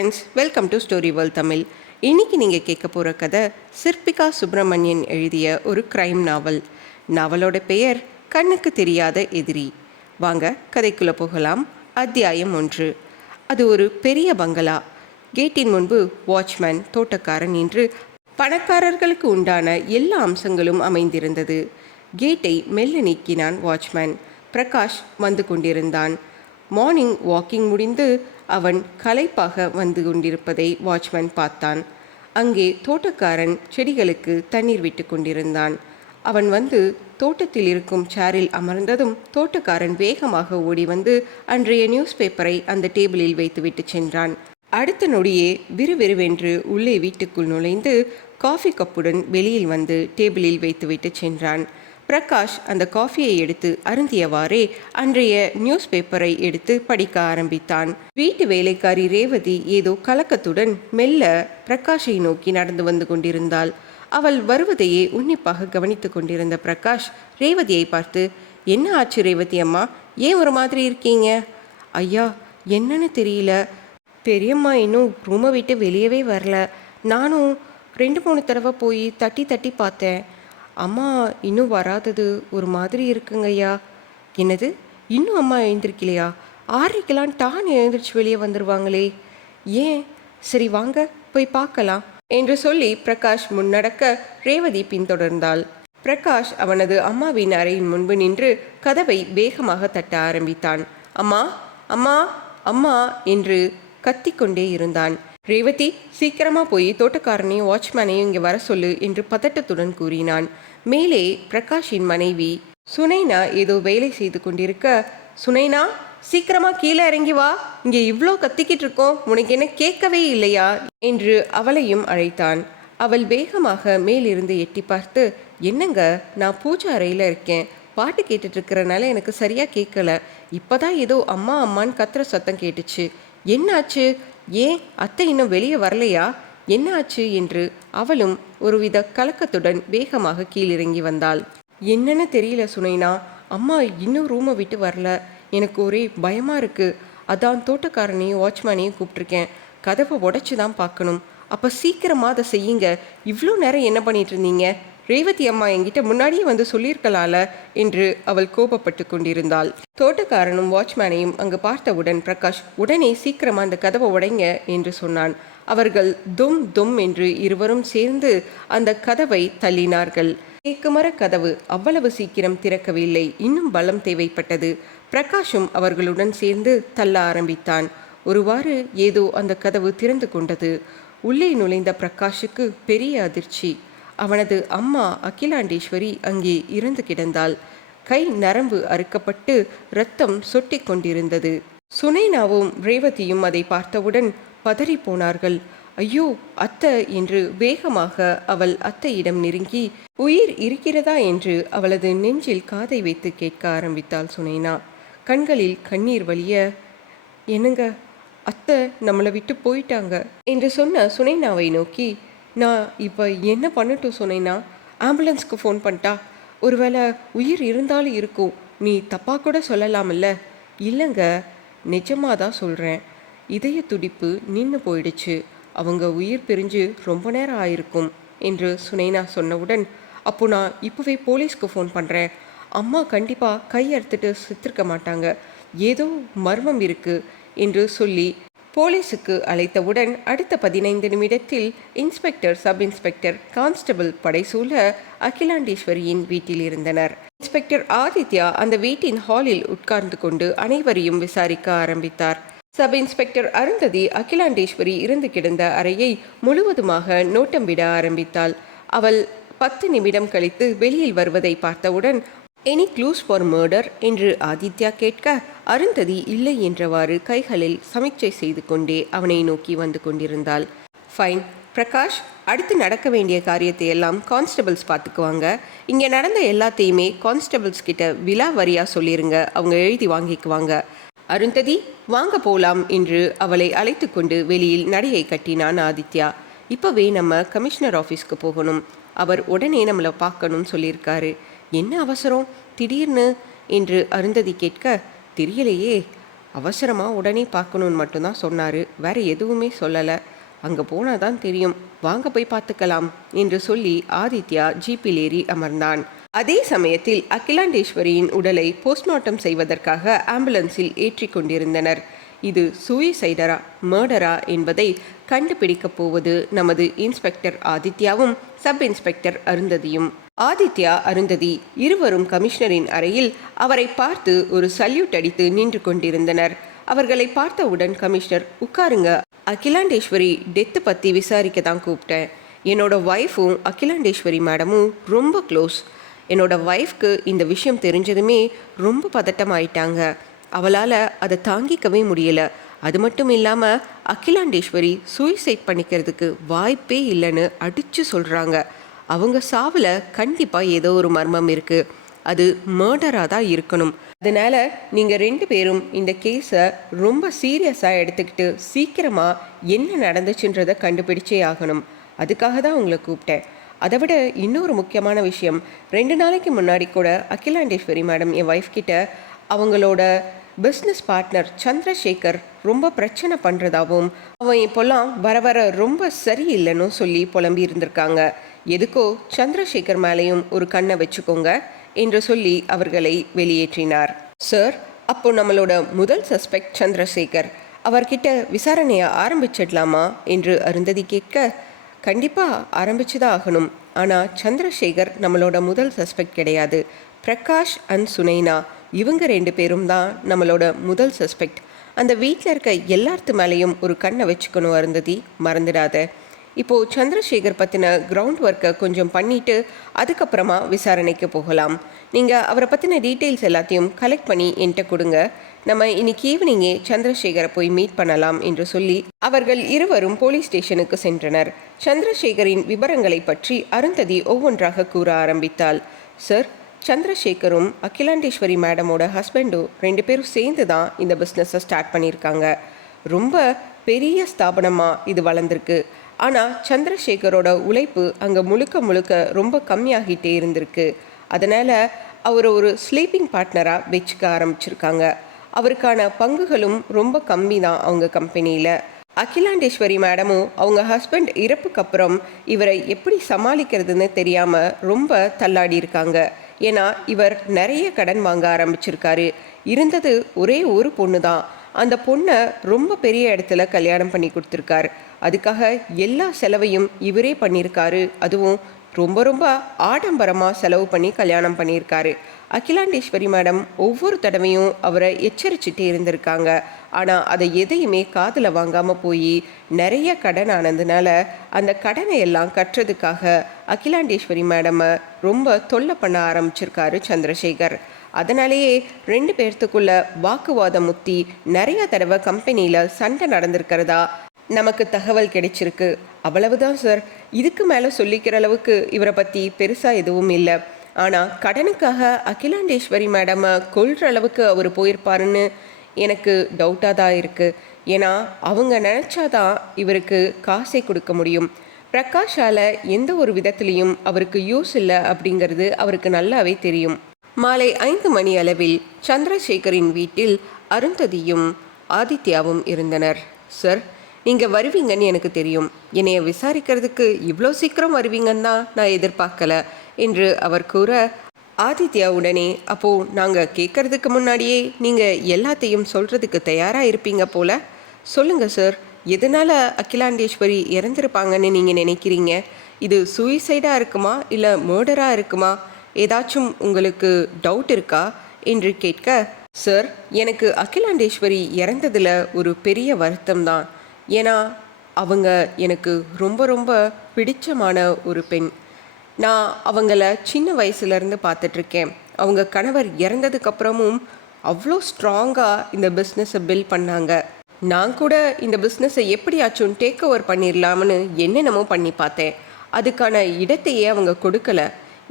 Friends, welcome to story world Tamil. இன்றைக்கி நீங்கள் கேட்க போகிற கதை சிற்பிகா சுப்பிரமணியன் எழுதிய ஒரு க்ரைம் நாவல். நாவலோட பெயர் கண்ணுக்கு தெரியாத எதிரி. வாங்க கதைக்குள்ளே போகலாம். அத்தியாயம் 1. அது ஒரு பெரிய பங்களா. கேட்டின் முன்பு வாட்ச்மேன், தோட்டக்காரன் என்று பணக்காரர்களுக்கு உண்டான எல்லா அம்சங்களும் அமைந்திருந்தது. கேட்டை மெல்ல நீக்கினான் வாட்ச்மேன். பிரகாஷ் வந்து கொண்டிருந்தான். மார்னிங் வாக்கிங் முடிந்து அவன் களைப்பாக வந்து கொண்டிருப்பதை வாட்ச்மேன் பார்த்தான். அங்கே தோட்டக்காரன் செடிகளுக்கு தண்ணீர் விட்டு கொண்டிருந்தான். அவன் வந்து தோட்டத்தில் இருக்கும் சேரில் அமர்ந்ததும் தோட்டக்காரன் வேகமாக ஓடி வந்து அன்றைய நியூஸ் பேப்பரை அந்த டேபிளில் வைத்துவிட்டு சென்றான். அடுத்த நொடியே விறுவிறுவென்று உள்ளே வீட்டுக்குள் நுழைந்து காஃபி கப்புடன் வெளியில் வந்து டேபிளில் வைத்துவிட்டு சென்றான். பிரகாஷ் அந்த காஃபியை எடுத்து அருந்தியவாறே அன்றைய நியூஸ் பேப்பரை எடுத்து படிக்க ஆரம்பித்தான். வீட்டு வேலைக்காரி ரேவதி ஏதோ கலக்கத்துடன் மெல்ல பிரகாஷை நோக்கி நடந்து வந்து கொண்டிருந்தாள். அவள் வருவதையே உன்னிப்பாக கவனித்து கொண்டிருந்த பிரகாஷ் ரேவதியை பார்த்து, என்ன ஆச்சு ரேவதி அம்மா, ஏன் ஒரு மாதிரி இருக்கீங்க? ஐயா, என்னன்னு தெரியல, பெரியம்மா இன்னும் ரூமை விட்டு வெளியவே வரல. நானும் 2-3 தடவை போய் தட்டி தட்டி பார்த்தேன். அம்மா இன்னும் வராதது ஒரு மாதிரி இருக்குங்க ஐயா. என்னது, இன்னும் அம்மா எழுந்திருக்கலையா? 6:30 டான் எழுந்திரிச்சு வெளியே வந்துடுவாங்களே. ஏன்? சரி வாங்க போய் பார்க்கலாம் என்று சொல்லி பிரகாஷ் முன்னடக்க ரேவதி பின்தொடர்ந்தாள். பிரகாஷ் அவனது அம்மாவின் அறையின் முன்பு நின்று கதவை வேகமாக தட்ட ஆரம்பித்தான். அம்மா, அம்மா, அம்மா என்று கத்திக்கொண்டே இருந்தான். ரேவதி, சீக்கிரமாக போய் தோட்டக்காரனையும் வாட்ச்மேனையும் இங்கே வர சொல்லு என்று பதட்டத்துடன் கூறினான். மேலே பிரகாஷின் மனைவி சுனைனா ஏதோ வேலை செய்து கொண்டிருக்க, சுனைனா, சீக்கிரமா கீழே இறங்கி வா, இங்கே இவ்வளோ கத்திக்கிட்டு இருக்கோம், உனக்கு என்ன கேட்கவே இல்லையா என்று அவளையும் அழைத்தான். அவள் வேகமாக மேலிருந்து எட்டி பார்த்து, என்னங்க, நான் பூஜை அறையில் இருக்கேன், பாட்டு கேட்டுட்டு இருக்கிறனால எனக்கு சரியா கேட்கல, இப்போதான் ஏதோ அம்மா அம்மான்னு கத்துற சத்தம் கேட்டுச்சு, என்னாச்சு? ஏன் அத்தை இன்னும் வெளியே வரலையா? என்ன ஆச்சு என்று அவளும் ஒருவித கலக்கத்துடன் வேகமாக கீழிறங்கி வந்தாள். என்னன்னு தெரியல சுனைனா, அம்மா இன்னும் ரூமை விட்டு வரல, எனக்கு ஒரே பயமா இருக்கு. அதான் தோட்டக்காரனையும் வாட்ச்மேனையும் கூப்பிட்டுருக்கேன், கதவை உடைச்சு தான் பார்க்கணும். அப்போ சீக்கிரமாக அதை செய்யுங்க. இவ்வளோ நேரம் என்ன பண்ணிட்டு இருந்தீங்க? ரேவதி அம்மா என்கிட்ட முன்னாடியே வந்து சொல்லியிருக்கலால என்று அவள் கோபப்பட்டு கொண்டிருந்தாள். தோட்டக்காரனும் வாட்ச்மேனையும் அங்கு பார்த்தவுடன் பிரகாஷ் உடனே சீக்கிரமா அந்த கதவை உடைங்க என்று சொன்னான். அவர்கள் தும் தும் என்று இருவரும் சேர்ந்து அந்த கதவை தள்ளினார்கள். தேக்குமர கதவு அவ்வளவு சீக்கிரம் திறக்கவில்லை. இன்னும் பலம் தேவைப்பட்டது. பிரகாஷும் அவர்களுடன் சேர்ந்து தள்ள ஆரம்பித்தான். ஒருவாறு ஏதோ அந்த கதவு திறந்து கொண்டது. உள்ளே நுழைந்த பிரகாஷுக்கு பெரிய அதிர்ச்சி. அவனது அம்மா அகிலாண்டேஸ்வரி அங்கே இறந்து கிடந்தாள். கை நரம்பு அறுக்கப்பட்டு இரத்தம் சொட்டி கொண்டிருந்தது. சுனைனாவும் ரேவதியும் அதை பார்த்தவுடன் பதறி போனார்கள். ஐயோ அத்தை என்று வேகமாக அவள் அத்தையிடம் நெருங்கி, உயிர் இருக்கிறதா என்று அவளது நெஞ்சில் காதை வைத்து கேட்க ஆரம்பித்தாள் சுனைனா. கண்களில் கண்ணீர் வழிய, என்னங்க, அத்தை நம்மளை விட்டு போயிட்டாங்க என்று சொன்ன சுனைனாவை நோக்கி, நான் இப்போ என்ன பண்ணட்டும் சுனைனா? ஆம்புலன்ஸ்க்கு ஃபோன் பண்ணிட்டா? ஒருவேளை உயிர் இருந்தாலும் இருக்கும், நீ தப்பாக கூட சொல்லலாமல்ல? இல்லைங்க, நிஜமாக தான் சொல்கிறேன், இதய துடிப்பு நின்று போயிடுச்சு, அவங்க உயிர் பிரிஞ்சு ரொம்ப நேரம் ஆயிருக்கும் என்று சுனைனா சொன்னவுடன், அப்போ நான் இப்போவே போலீஸ்க்கு ஃபோன் பண்ணுறேன், அம்மா கண்டிப்பாக கையறுத்துட்டு செத்துருக்க மாட்டாங்க, ஏதோ மர்மம் இருக்குது என்று சொல்லி போலீஸுக்கு அழைத்தவுடன் அடுத்த 15 நிமிடத்தில் இன்ஸ்பெக்டர், சப் இன்ஸ்பெக்டர், கான்ஸ்டபிள் படைசூழ அகிலாண்டேஸ்வரியின் வீட்டில் இருந்தனர். இன்ஸ்பெக்டர் ஆதித்யா அந்த வீட்டின் ஹாலில் உட்கார்ந்து கொண்டு அனைவரையும் விசாரிக்க ஆரம்பித்தார். சப் இன்ஸ்பெக்டர் அருந்ததி அகிலாண்டேஸ்வரி இருந்து கிடந்த அறையை முழுவதுமாக நோட்டம் விட ஆரம்பித்தாள். அவள் 10 நிமிடம் கழித்து வெளியில் வருவதை பார்த்தவுடன், எனி க்ளூஸ் ஃபார் மர்டர் என்று ஆதித்யா கேட்க, அருந்ததி இல்லை என்றவாறு கைகளில் சமிக்சை செய்து கொண்டே அவனை நோக்கி வந்து கொண்டிருந்தாள். ஃபைன் பிரகாஷ், அடுத்து நடக்க வேண்டிய காரியத்தை எல்லாம் கான்ஸ்டபிள்ஸ் பார்த்துக்குவாங்க. இங்கே நடந்த எல்லாத்தையுமே கான்ஸ்டபிள்ஸ் கிட்ட விலா வரியாக சொல்லிடுங்க, அவங்க எழுதி வாங்கிக்குவாங்க. அருந்ததி, வாங்க போலாம் என்று அவளை அழைத்து கொண்டு வெளியில் நடையை கட்டினான் ஆதித்யா. இப்போவே நம்ம கமிஷனர் ஆஃபீஸ்க்கு போகணும், அவர் உடனே நம்மளை பார்க்கணும்னு சொல்லியிருக்காரு. என்ன அவசரம் திடீர்னு என்று அருந்ததி கேட்க, தெரியலையே, அவசரமாக உடனே பார்க்கணுன்னு மட்டும்தான் சொன்னார், வேற எதுவுமே சொல்லலை. அங்கே போனால் தான் தெரியும், வாங்க போய் பார்த்துக்கலாம் என்று சொல்லி ஆதித்யா ஜீப்பில் ஏறி அமர்ந்தான். அதே சமயத்தில் அகிலாண்டேஸ்வரியின் உடலை போஸ்ட்மார்ட்டம் செய்வதற்காக ஆம்புலன்ஸில் ஏற்றி கொண்டிருந்தனர். இது சூயிசைடரா மர்டரா என்பதை கண்டுபிடிக்கப் போவது நமது இன்ஸ்பெக்டர் ஆதித்யாவும் சப் இன்ஸ்பெக்டர் அருந்ததியும். ஆதித்யா, அருந்ததி இருவரும் கமிஷனரின் அறையில் அவரை பார்த்து ஒரு சல்யூட் அடித்து நின்று கொண்டிருந்தனர். அவர்களை பார்த்தவுடன் கமிஷனர், உட்காருங்க, அகிலாண்டேஸ்வரி டெத்து பற்றி விசாரிக்க தான் கூப்பிட்டேன். என்னோட ஒய்ஃபும் அகிலாண்டேஸ்வரி மேடமும் ரொம்ப க்ளோஸ். என்னோட ஒய்ஃப்க்கு இந்த விஷயம் தெரிஞ்சதுமே ரொம்ப பதட்டமாயிட்டாங்க. அவளால் அதை தாங்கிக்கவே முடியலை. அது மட்டும் இல்லாமல் அகிலாண்டேஸ்வரி சூசைட் பண்ணிக்கிறதுக்கு வாய்ப்பே இல்லைன்னு அடித்து சொல்கிறாங்க. அவங்க சாவில் கண்டிப்பாக ஏதோ ஒரு மர்மம் இருக்குது. அது மர்டராக தான் இருக்கணும். அதனால் நீங்கள் 2 பேரும் இந்த கேஸை ரொம்ப சீரியஸாக எடுத்துக்கிட்டு சீக்கிரமாக என்ன நடந்துச்சுன்றதை கண்டுபிடிச்சே ஆகணும். அதுக்காக தான் உங்களை கூப்பிட்டேன். அதை விட இன்னொரு முக்கியமான விஷயம், 2 நாளைக்கு முன்னாடி கூட அகிலாண்டேஸ்வரி மேடம் என் ஒய்ஃப் கிட்ட அவங்களோட பிஸ்னஸ் பார்ட்னர் சந்திரசேகர் ரொம்ப பிரச்சனை பண்ணுறதாகவும் அவன் இப்போல்லாம் வர வர ரொம்ப சரியில்லைன்னு சொல்லி புலம்பி இருந்திருக்காங்க. எதுக்கோ சந்திரசேகர் மேலேயும் ஒரு கண்ணை வச்சுக்கோங்க என்று சொல்லி அவர்களை வெளியேற்றினார். சார், அப்போ நம்மளோட முதல் சஸ்பெக்ட் சந்திரசேகர், அவர்கிட்ட விசாரணையை ஆரம்பிச்சிடலாமா என்று அருந்ததி கேட்க, கண்டிப்பாக ஆரம்பிச்சு தான் ஆகணும். ஆனால் சந்திரசேகர் நம்மளோட முதல் சஸ்பெக்ட் கிடையாது. பிரகாஷ் அண்ட் சுனைனா இவங்க 2 பேரும் தான் நம்மளோட முதல் சஸ்பெக்ட். அந்த வீட்டில் இருக்க எல்லாத்து மேலேயும் ஒரு கண்ணை வச்சுக்கணும் அருந்ததி, மறந்துடாத. இப்போது சந்திரசேகர் பற்றின கிரவுண்ட் ஒர்க்கை கொஞ்சம் பண்ணிவிட்டு அதுக்கப்புறமா விசாரணைக்கு போகலாம். நீங்கள் அவரை பற்றின டீட்டெயில்ஸ் எல்லாத்தையும் கலெக்ட் பண்ணி என்கிட்ட கொடுங்க. நம்ம இன்னைக்கு ஈவினிங்கே சந்திரசேகரை போய் மீட் பண்ணலாம் என்று சொல்லி அவர்கள் இருவரும் போலீஸ் ஸ்டேஷனுக்கு சென்றனர். சந்திரசேகரின் விவரங்களை பற்றி அருந்ததி ஒவ்வொன்றாக கூற ஆரம்பித்தாள். சார், சந்திரசேகரும் அகிலாண்டேஸ்வரி மேடமோட ஹஸ்பண்டும் 2 பேரும் சேர்ந்து தான் இந்த பிஸ்னஸை ஸ்டார்ட் பண்ணியிருக்காங்க. ரொம்ப பெரிய ஸ்தாபனமாக இது வளர்ந்துருக்கு. ஆனால் சந்திரசேகரோட உழைப்பு அங்கே முழுக்க முழுக்க ரொம்ப கம்மியாகிட்டே இருந்திருக்கு. அதனால் அவர் ஒரு ஸ்லீப்பிங் பார்ட்னராக வச்சுக்க ஆரம்பிச்சிருக்காங்க. அவருக்கான பங்குகளும் ரொம்ப கம்மி தான் அவங்க கம்பெனியில். அகிலாண்டேஸ்வரி மேடமும் அவங்க ஹஸ்பண்ட் இறப்புக்கு அப்புறம் இவரை எப்படி சமாளிக்கிறதுன்னு தெரியாமல் ரொம்ப தள்ளாடி இருக்காங்க. ஏன்னா இவர் நிறைய கடன் வாங்க ஆரம்பிச்சிருக்காரு. இருந்தது ஒரே ஒரு பொண்ணு தான். அந்த பொண்ணை ரொம்ப பெரிய இடத்துல கல்யாணம் பண்ணி கொடுத்துருக்காரு. அதுக்காக எல்லா செலவையும் இவரே பண்ணியிருக்காரு. அதுவும் ரொம்ப ரொம்ப ஆடம்பரமாக செலவு பண்ணி கல்யாணம் பண்ணியிருக்காரு. அகிலாண்டேஸ்வரி மேடம் ஒவ்வொரு தடவையும் அவரை எச்சரிச்சுட்டே இருந்திருக்காங்க. ஆனால் அதை எதையுமே காதில் வாங்காமல் போய் நிறைய கடன் ஆனதுனால அந்த கடனை எல்லாம் கட்டுறதுக்காக அகிலாண்டேஸ்வரி மேடமை ரொம்ப தொல்லை பண்ண ஆரம்பிச்சிருக்காரு சந்திரசேகர். அதனாலேயே 2 பேர்த்துக்குள்ள வாக்குவாதம் முத்தி நிறைய தடவை கம்பெனியில் சண்டை நடந்திருக்கிறதா நமக்கு தகவல் கிடைச்சிருக்கு. அவ்வளவுதான் சார். இதுக்கு மேலே சொல்லிக்கிற அளவுக்கு இவரை பற்றி பெருசாக எதுவும் இல்லை. ஆனால் கடனுக்காக அகிலாண்டேஸ்வரி மேடமை கொல்ற அளவுக்கு அவர் போயிருப்பாருன்னு எனக்கு டவுட்டாக தான் இருக்குது. ஏன்னா அவங்க நினச்சாதான் இவருக்கு காசை கொடுக்க முடியும். பிரகாஷால் எந்த ஒரு விதத்துலேயும் அவருக்கு யூஸ் இல்லை அப்படிங்கிறது அவருக்கு நல்லாவே தெரியும். மாலை 5 மணி அளவில் சந்திரசேகரின் வீட்டில் அருந்ததியும் ஆதித்யாவும் இருந்தனர். சார், நீங்கள் வருவீங்கன்னு எனக்கு தெரியும். என்னைய விசாரிக்கிறதுக்கு இவ்வளோ சீக்கிரம் வருவீங்கன்னு தான் நான் எதிர்பார்க்கல என்று அவர் கூற, ஆதித்யா உடனே, அப்போது நாங்கள் கேட்கறதுக்கு முன்னாடியே நீங்கள் எல்லாத்தையும் சொல்கிறதுக்கு தயாராக இருப்பீங்க போல. சொல்லுங்கள் சார், எதனால் அகிலாண்டேஸ்வரி இறந்துருப்பாங்கன்னு நீங்கள் நினைக்கிறீங்க? இது சூயிசைடாக இருக்குமா இல்லை மர்டராக இருக்குமா? ஏதாச்சும் உங்களுக்கு டவுட் இருக்கா என்று கேட்க, சார், எனக்கு அகிலாண்டேஸ்வரி இறந்ததில் ஒரு பெரிய வருத்தம் தான். ஏன்னா அவங்க எனக்கு ரொம்ப ரொம்ப பிடிச்சமான ஒரு பெண். நான் அவங்கள சின்ன வயசுலேருந்து பார்த்துட்ருக்கேன். அவங்க கணவர் இறந்ததுக்கப்புறமும் அவ்வளோ ஸ்ட்ராங்காக இந்த பிஸ்னஸை பில்ட் பண்ணாங்க. நான் கூட இந்த பிஸ்னஸை எப்படியாச்சும் டேக் ஓவர் பண்ணிடலாம்னு என்னென்னமோ பண்ணி பார்த்தேன். அதுக்கான இடத்தையே அவங்க கொடுக்கல.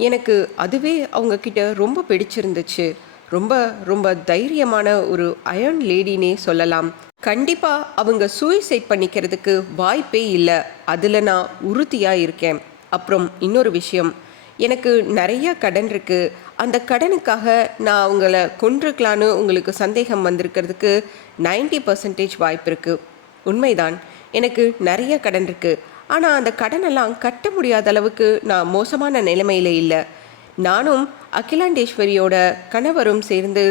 எனக்கு அதுவே அவங்கக்கிட்ட ரொம்ப பிடிச்சிருந்துச்சு. ரொம்ப ரொம்ப தைரியமான ஒரு அயர்ன் லேடினே சொல்லலாம். கண்டிப்பாக அவங்க சூசைட் பண்ணிக்கிறதுக்கு வாய்ப்பே இல்லை. அதில் நான் உறுதியாக இருக்கேன். அப்புறம் இன்னொரு விஷயம், எனக்கு நிறைய கடன் இருக்குது. அந்த கடனுக்காக நான் அவங்கள கொன்றுக்கலான்னு உங்களுக்கு சந்தேகம் வந்திருக்கிறதுக்கு 90% வாய்ப்பு இருக்குது. உண்மைதான், எனக்கு நிறைய கடன் இருக்குது. ஆனால் அந்த கடனெல்லாம் கட்ட முடியாத அளவுக்கு நான் மோசமான நிலைமையில் இல்லை. நானும் அகிலாண்டேஸ்வரியோட கணவரும் சேர்ந்து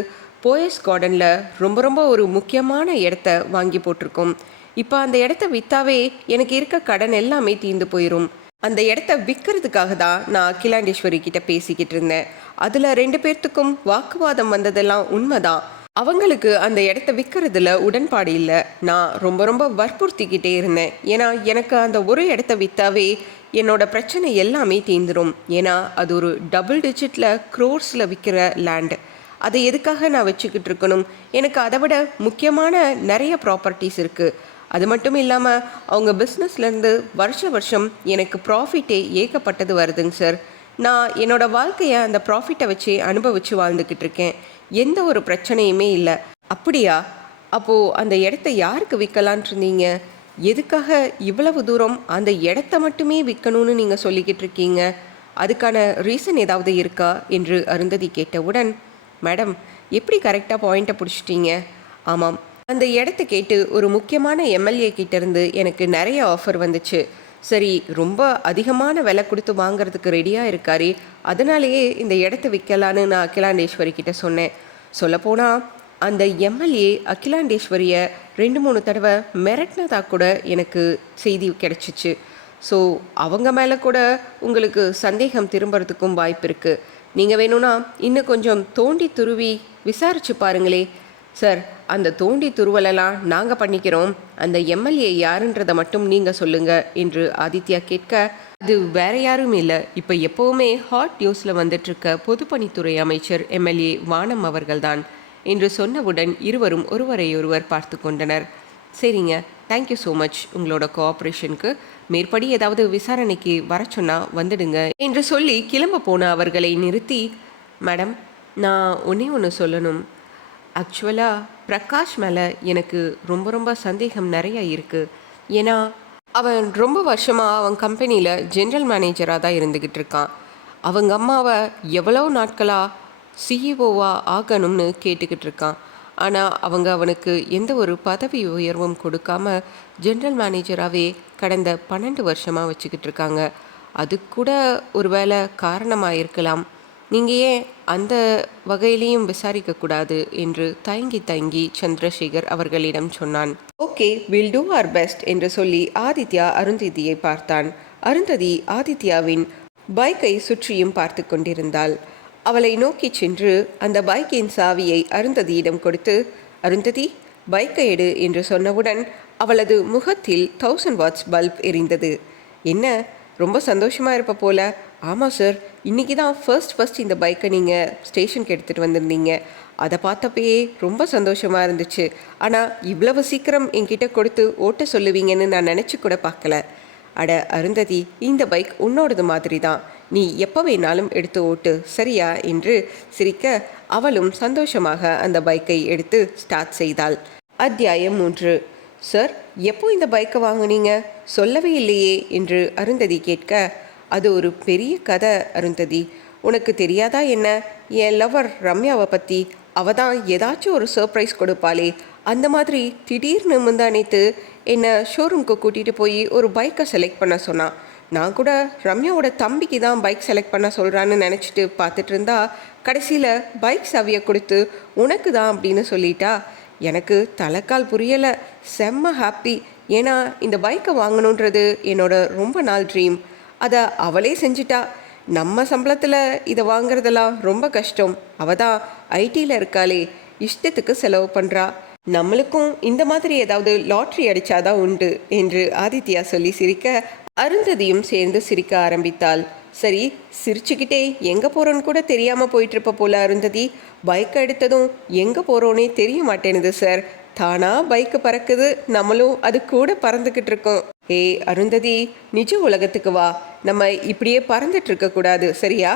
போயஸ் கார்டனில் ரொம்ப ரொம்ப ஒரு முக்கியமான இடத்த வாங்கி போட்டிருக்கோம். இப்போ அந்த இடத்த விற்றாவே எனக்கு இருக்க கடன் எல்லாமே தீர்ந்து போயிடும். அந்த இடத்த விற்கிறதுக்காக தான் நான் அகிலாண்டேஸ்வரி கிட்ட பேசிக்கிட்டு இருந்தேன். அதில் 2 பேர்த்துக்கும் வாக்குவாதம் வந்ததெல்லாம் உண்மைதான். அவங்களுக்கு அந்த இடத்த விற்கிறதுல உடன்பாடு இல்லை. நான் ரொம்ப ரொம்ப வற்புறுத்திக்கிட்டே இருந்தேன். ஏன்னா எனக்கு அந்த ஒரு இடத்த விற்றாவே என்னோட பிரச்சனை எல்லாமே தீர்ந்துடும். ஏன்னா அது ஒரு டபுள் டிஜிட்டில் க்ரோர்ஸில் விற்கிற லேண்டு. அதை எதுக்காக நான் வச்சுக்கிட்டு இருக்கணும்? எனக்கு அதை விட முக்கியமான நிறைய ப்ராப்பர்ட்டிஸ் இருக்குது. அது மட்டும் இல்லாமல் அவங்க பிஸ்னஸ்லேருந்து வருஷம் எனக்கு ப்ராஃபிட்டே ஏகப்பட்டது வருதுங்க சார். நான் என்னோடய வாழ்க்கையை அந்த ப்ராஃபிட்டை வச்சு அனுபவித்து வாழ்ந்துக்கிட்டு இருக்கேன். எந்த ஒரு பிரச்சனையுமே இல்லை. அப்படியா? அப்போது அந்த இடத்த யாருக்கு விற்கலான் இருந்தீங்க? எதுக்காக இவ்வளவு தூரம் அந்த இடத்த மட்டுமே விற்கணும்னு நீங்கள் சொல்லிக்கிட்டு இருக்கீங்க? அதுக்கான ரீசன் ஏதாவது இருக்கா என்று அருந்ததி கேட்டவுடன், மேடம், எப்படி கரெக்டாக பாயிண்ட்டை பிடிச்சிட்டீங்க? ஆமாம், அந்த இடத்த கேட்டு ஒரு முக்கியமான எம்எல்ஏ கிட்டேருந்து எனக்கு நிறைய ஆஃபர் வந்துச்சு. சரி, ரொம்ப அதிகமான விலை கொடுத்து வாங்கிறதுக்கு ரெடியாக இருக்காரு, அதனாலேயே இந்த இடத்த விற்கலான்னு நான் அகிலாண்டேஸ்வரி கிட்ட சொன்னேன். சொல்லப்போனால் அந்த எம்எல்ஏ அகிலாண்டேஸ்வரியை 2-3 தடவை மிரட்டினதாக கூட எனக்கு செய்தி கிடச்சிச்சு. ஸோ அவங்க மேலே கூட உங்களுக்கு சந்தேகம் திரும்புறதுக்கும் வாய்ப்பு இருக்குது. நீங்கள் வேணும்னா இன்னும் கொஞ்சம் தோண்டி துருவி விசாரிச்சு பாருங்களே. சார், அந்த தோண்டி துருவலெல்லாம் நாங்கள் பண்ணிக்கிறோம். அந்த எம்எல்ஏ யாருன்றதை மட்டும் நீங்கள் சொல்லுங்கள் என்று ஆதித்யா கேட்க, அது வேற யாரும் இல்லை, இப்போ எப்போவுமே ஹாட் நியூஸில் வந்துட்டுருக்க பொதுப்பணித்துறை அமைச்சர் எம்எல்ஏ வானம் அவர்கள்தான் என்று சொன்னவுடன் இருவரும் ஒருவரையொருவர் பார்த்து கொண்டனர். சரிங்க, தேங்க்யூ ஸோ மச் உங்களோட கோஆப்ரேஷனுக்கு. மேற்படி ஏதாவது விசாரணைக்கு வர சொன்னால் வந்துடுங்க என்று சொல்லி கிளம்ப போன அவர்களை நிறுத்தி, மேடம், நான் ஒன்று சொல்லணும். ஆக்சுவலாக பிரகாஷ் மேலே எனக்கு ரொம்ப ரொம்ப சந்தேகம் நிறையா இருக்குது. ஏன்னா அவன் ரொம்ப வருஷமாக அவன் கம்பெனியில் ஜென்ரல் மேனேஜராக தான் இருந்துக்கிட்டு இருக்கான். அவங்க அம்மாவை எவ்வளோ நாட்களாக சிஇஓவாக ஆகணும்னு கேட்டுக்கிட்டு இருக்கான். ஆனால் அவங்க அவனுக்கு எந்த ஒரு பதவி உயர்வும் கொடுக்காம ஜென்ரல் மேனேஜராகவே கடந்த 12 வருஷமாக வச்சுக்கிட்டு இருக்காங்க. அது கூட ஒரு வேளை காரணமாக இருக்கலாம். நீங்கள் ஏன் அந்த வகையிலையும் விசாரிக்கக்கூடாது என்று தயங்கி சந்திரசேகர் அவர்களிடம் சொன்னான். Okay, will do our best என்று சொல்லி ஆதித்யா அருந்ததியை பார்த்தான். அருந்ததி ஆதித்யாவின் பைக்கை சுற்றியும் பார்த்து கொண்டிருந்தாள். அவளை நோக்கி சென்று அந்த பைக்கின் சாவியை அருந்ததியிடம் கொடுத்து, அருந்ததி, பைக்கை எடு என்று சொன்னவுடன் அவளது முகத்தில் 1000 வாட்ஸ் பல்ப் எரிந்தது. என்ன, ரொம்ப சந்தோஷமாக இருப்ப போல? ஆமாம் சார், இன்றைக்கி தான் ஃபர்ஸ்ட் இந்த பைக்கை நீங்கள் ஸ்டேஷனுக்கு எடுத்துகிட்டு வந்திருந்தீங்க. அதை பார்த்தப்பயே ரொம்ப சந்தோஷமாக இருந்துச்சு. ஆனால் இவ்வளவு சீக்கிரம் என்கிட்ட கொடுத்து ஓட்ட சொல்லுவீங்கன்னு நான் நினச்சி கூட பார்க்கல. அட அருந்ததி, இந்த பைக் உன்னோடது மாதிரி தான், நீ எப்போ வேணாலும் எடுத்து ஓட்டு, சரியா என்று சிரிக்க அவளும் சந்தோஷமாக அந்த பைக்கை எடுத்து ஸ்டார்ட் செய்தாள். அத்தியாயம் 3. சார், எப்போ இந்த பைக்கை வாங்குனீங்க? சொல்லவே இல்லையே என்று அருந்ததி கேட்க, அது ஒரு பெரிய கதை அருந்ததி, உனக்கு தெரியாதா என்ன? என் லவர் ரம்யாவை பற்றி. அவ தான் ஏதாச்சும் ஒரு சர்ப்ரைஸ் கொடுப்பாளே, அந்த மாதிரி திடீர்னு முந்தானேத்து என்னை ஷோரூம்க்கு கூட்டிகிட்டு போய் ஒரு பைக்கை செலக்ட் பண்ண சொன்னான். நான் கூட ரம்யாவோட தம்பிக்கு தான் பைக் செலக்ட் பண்ண சொல்கிறான்னு நினச்சிட்டு பார்த்துட்டு இருந்தா, கடைசியில் பைக் சாவியை கொடுத்து உனக்கு தான் அப்படின்னு சொல்லிட்டா. எனக்கு தலைக்கால் புரியலை. செம்ம ஹாப்பி. ஏன்னா இந்த பைக்கை வாங்கணுன்றது என்னோட ரொம்ப நாள் ட்ரீம். அதை அவளே செஞ்சிட்டா. நம்ம சம்பளத்தில் இதை வாங்குறதெல்லாம் ரொம்ப கஷ்டம். அவள் தான் ஐடியில் இருக்காளே, இஷ்டத்துக்கு செலவு பண்ணுறா. நம்மளுக்கும் இந்த மாதிரி ஏதாவது லாட்ரி அடித்தாதான் உண்டு என்று ஆதித்யா சொல்லி சிரிக்க அருந்ததியும் சேர்ந்து சிரிக்க ஆரம்பித்தாள். சரி, சிரிச்சுக்கிட்டே எங்கே போகிறோன்னு கூட தெரியாமல் போயிட்டுருப்ப போல அருந்ததி. பைக்கை எடுத்ததும் எங்கே போகிறோன்னே தெரிய மாட்டேனுது சார். தானா பைக்கு பறக்குது, நம்மளும் அது கூட பறந்துக்கிட்டு இருக்கோம். ஏய் அருந்ததி, நிஜ உலகத்துக்கு வா. நம்ம இப்படியே பறந்துட்டு இருக்கக்கூடாது, சரியா?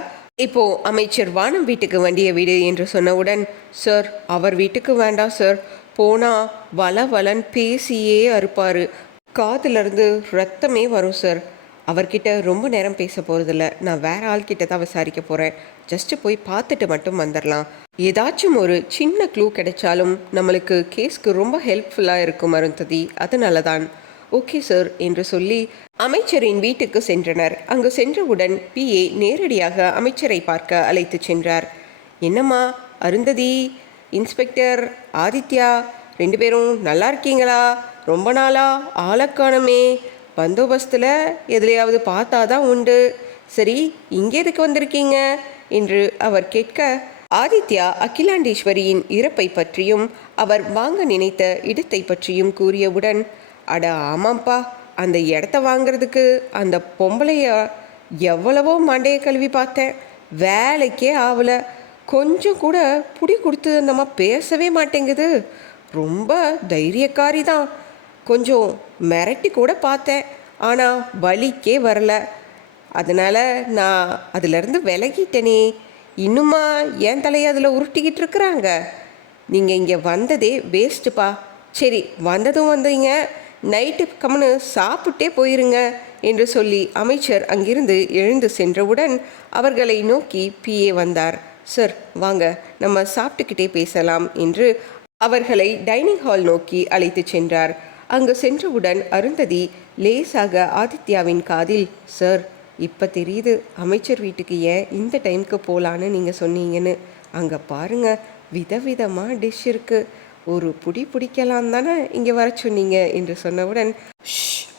இப்போ அமைச்சர் வானம் வீட்டுக்கு வண்டியை விடு என்று சொன்னவுடன், சார், அவர் வீட்டுக்கு வேண்டாம் சார். போனால் வளன் பேசியே அறுப்பார். காதுலேருந்து ரத்தமே வரும் சார். அவர்கிட்ட ரொம்ப நேரம் பேச போகிறதில்ல, நான் வேற ஆள்கிட்ட தான் விசாரிக்க போகிறேன். ஜஸ்ட்டு போய் பார்த்துட்டு மட்டும் வந்துடலாம். ஏதாச்சும் ஒரு சின்ன க்ளூ கிடைச்சாலும் நம்மளுக்கு கேஸ்க்கு ரொம்ப ஹெல்ப்ஃபுல்லாக இருக்கும் அருந்ததி, அதனால தான். ஓகே சார் என்று சொல்லி அமைச்சரின் வீட்டுக்கு சென்றனர். அங்கு சென்றவுடன் பிஏ நேரடியாக அமைச்சரை பார்க்க அழைத்து சென்றார். என்னம்மா அருந்ததி, இன்ஸ்பெக்டர் ஆதித்யா, 2 பேரும் நல்லா இருக்கீங்களா? ரொம்ப நாளா ஆளக்கானமே, பந்தோபஸ்தில் எதுலையாவது பார்த்தா தான் உண்டு. சரி, இங்கே எதுக்கு வந்திருக்கீங்க என்று அவர் கேட்க, ஆதித்யா அகிலாண்டேஸ்வரியின் இறப்பை பற்றியும் அவர் வாங்க நினைத்த இடத்தை பற்றியும் கூறியவுடன், அட ஆமாம்ப்பா, அந்த இடத்த வாங்கிறதுக்கு அந்த பொம்பளைய எவ்வளவோ மண்டையை கழுவி பார்த்தேன், வேலைக்கே ஆகலை. கொஞ்சம் கூட புடி கொடுத்து அந்தம்மா பேசவே மாட்டேங்குது. ரொம்ப தைரியக்காரி தான். கொஞ்சம் மிரட்டி கூட பார்த்தேன், ஆனால் வலிக்கே வரல. அதனால் நான் அதிலேருந்து விலகிட்டேனே. இன்னுமா என் தலையை அதில் உருட்டிக்கிட்டு இருக்கிறாங்க. நீங்கள் இங்கே வந்ததே வேஸ்ட்டுப்பா. சரி, வந்ததும் வந்தீங்க, நைட்டு கம்முன்னு சாப்பிட்டே போயிருங்க என்று சொல்லி அமைச்சர் அங்கிருந்து எழுந்து சென்றவுடன் அவர்களை நோக்கி பிஏ வந்தார். சார் வாங்க, நம்ம சாப்பிட்டுக்கிட்டே பேசலாம் என்று அவர்களை டைனிங் ஹால் நோக்கி அழைத்து சென்றார். அங்கு சென்றவுடன் அருந்ததி லேசாக ஆதித்யாவின் காதில், சார் இப்போ தெரியுது அமைச்சர் வீட்டுக்கு ஏன் இந்த டைமுக்கு போகலான்னு நீங்கள் சொன்னீங்கன்னு. அங்கே பாருங்க, விதவிதமாக டிஷ் இருக்குது. ஒரு புடி பிடிக்கலாம் தானே இங்கே வர சொன்னீங்க என்று சொன்னவுடன்,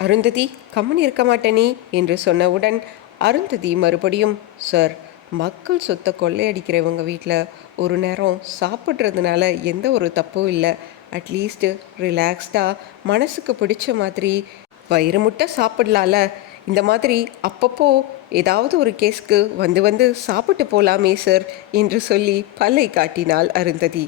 அருந்ததி கம்மன் இருக்க மாட்டேனி என்று சொன்னவுடன் அருந்ததி மறுபடியும், சார் மக்கள் சொத்தை கொள்ளையடிக்கிறவங்க வீட்டில் ஒரு நேரம் சாப்பிட்றதுனால எந்த ஒரு தப்பும் இல்லை. அட்லீஸ்ட்டு ரிலாக்ஸ்டாக மனசுக்கு பிடிச்ச மாதிரி வயிறு முட்டை சாப்பிடலால. இந்த மாதிரி அப்பப்போ ஏதாவது ஒரு கேஸ்க்கு வந்து வந்து சாப்பிட்டு போகலாமே சார் என்று சொல்லி பல்லை காட்டினாள் அருந்ததி.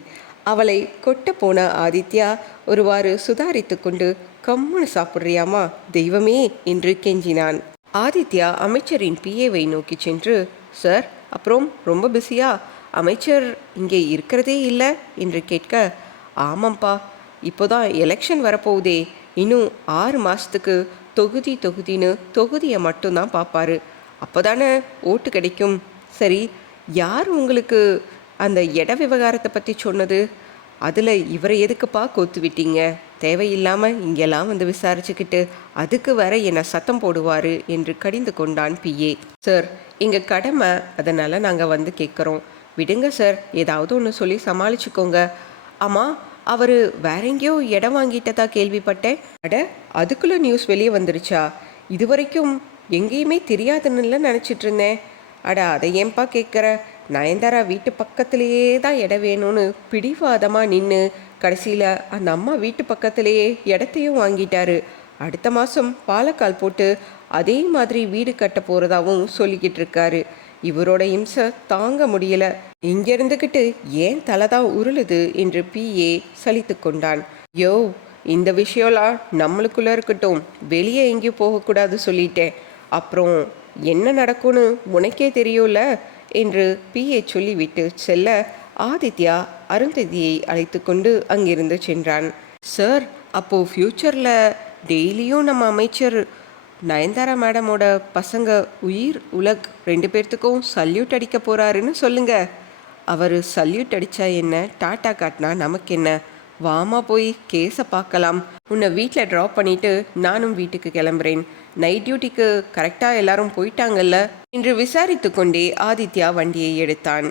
அவளை கொட்ட போன ஆதித்யா ஒருவாறு சுதாரித்து கொண்டு, கம்முன்னு சாப்பிட்றியாமா தெய்வமே என்று கெஞ்சினான். ஆதித்யா அமைச்சரின் பிஏவை நோக்கி சென்று, சார் அப்புறம் ரொம்ப பிஸியா? அமைச்சர் இங்கே இருக்கிறதே இல்லை என்று கேட்க, ஆமாம்ப்பா, இப்போதான் எலெக்ஷன் வரப்போகுதே, இன்னும் 6 மாதத்துக்கு தொகுதின்னு தொகுதியை மட்டும்தான் பார்ப்பாரு. அப்போ தானே ஓட்டு கிடைக்கும். சரி, யார் உங்களுக்கு அந்த இட விவகாரத்தை பற்றி சொன்னது? அதில் இவரை எதுக்குப்பா கோத்து விட்டீங்க? தேவையில்லாமல் இங்கெல்லாம் வந்து விசாரிச்சுக்கிட்டு அதுக்கு வேற என்னை சத்தம் போடுவார் என்று கடிந்து கொண்டான் பிஏ. சார், எங்கள் கடமை, அதனால் நாங்கள் வந்து கேட்குறோம். விடுங்க சார், ஏதாவது ஒன்று சொல்லி சமாளிச்சுக்கோங்க. ஆமாம், அவர் வேற எங்கேயோ இடம் வாங்கிட்டதா கேள்விப்பட்டேன். அட, அதுக்குள்ளே நியூஸ் வெளியே வந்துருச்சா? இது வரைக்கும் எங்கேயுமே தெரியாதுன்னு நினச்சிட்டு இருந்தேன். அட, அதை ஏன்பா கேட்குற? நயன்தாரா வீட்டு பக்கத்துலேயே தான் இடம் வேணும்னு பிடிவாதமாக நின்று கடைசியில் அந்த அம்மா வீட்டு பக்கத்துலேயே இடத்தையும் வாங்கிட்டாரு. அடுத்த மாதம் பாலக்கால் போட்டு அதே மாதிரி வீடு கட்ட போகிறதாவும் சொல்லிக்கிட்டு இருக்காரு. இவரோட இம்சை தாங்க முடியல. இங்க இருந்துக்கிட்டு ஏன் தலை தான் உருளுது என்று பிஏ சலித்து கொண்டான். யோ, இந்த விஷயம்லாம் நம்மளுக்குள்ள இருக்கட்டும், வெளியே எங்கேயும் போகக்கூடாது சொல்லிட்டேன். அப்புறம் என்ன நடக்கும்னு உனக்கே தெரியும்ல என்று பிஏ சொல்லிவிட்டு செல்ல, ஆதித்யா அருந்ததியை அழைத்து கொண்டு அங்கிருந்து சென்றான். சார், அப்போது ஃப்யூச்சரில் டெய்லியும் நம்ம அமைச்சர் நயன்தாரா மேடமோட பசங்க உயிர் உலக் 2 பேர்த்துக்கும் சல்யூட் அடிக்க போகிறாருன்னு சொல்லுங்க. அவர் சல்யூட் அடித்தா என்ன, டாட்டா காட்டினா நமக்கு என்ன? வாமா போய் கேஸை பார்க்கலாம். உன்னை வீட்டில் ட்ராப் பண்ணிவிட்டு நானும் வீட்டுக்கு கிளம்புறேன். நைட் டியூட்டிக்கு கரெக்டாக எல்லாரும் போயிட்டாங்கல்ல என்று விசாரித்து கொண்டே ஆதித்யா வண்டியை எடுத்தான்.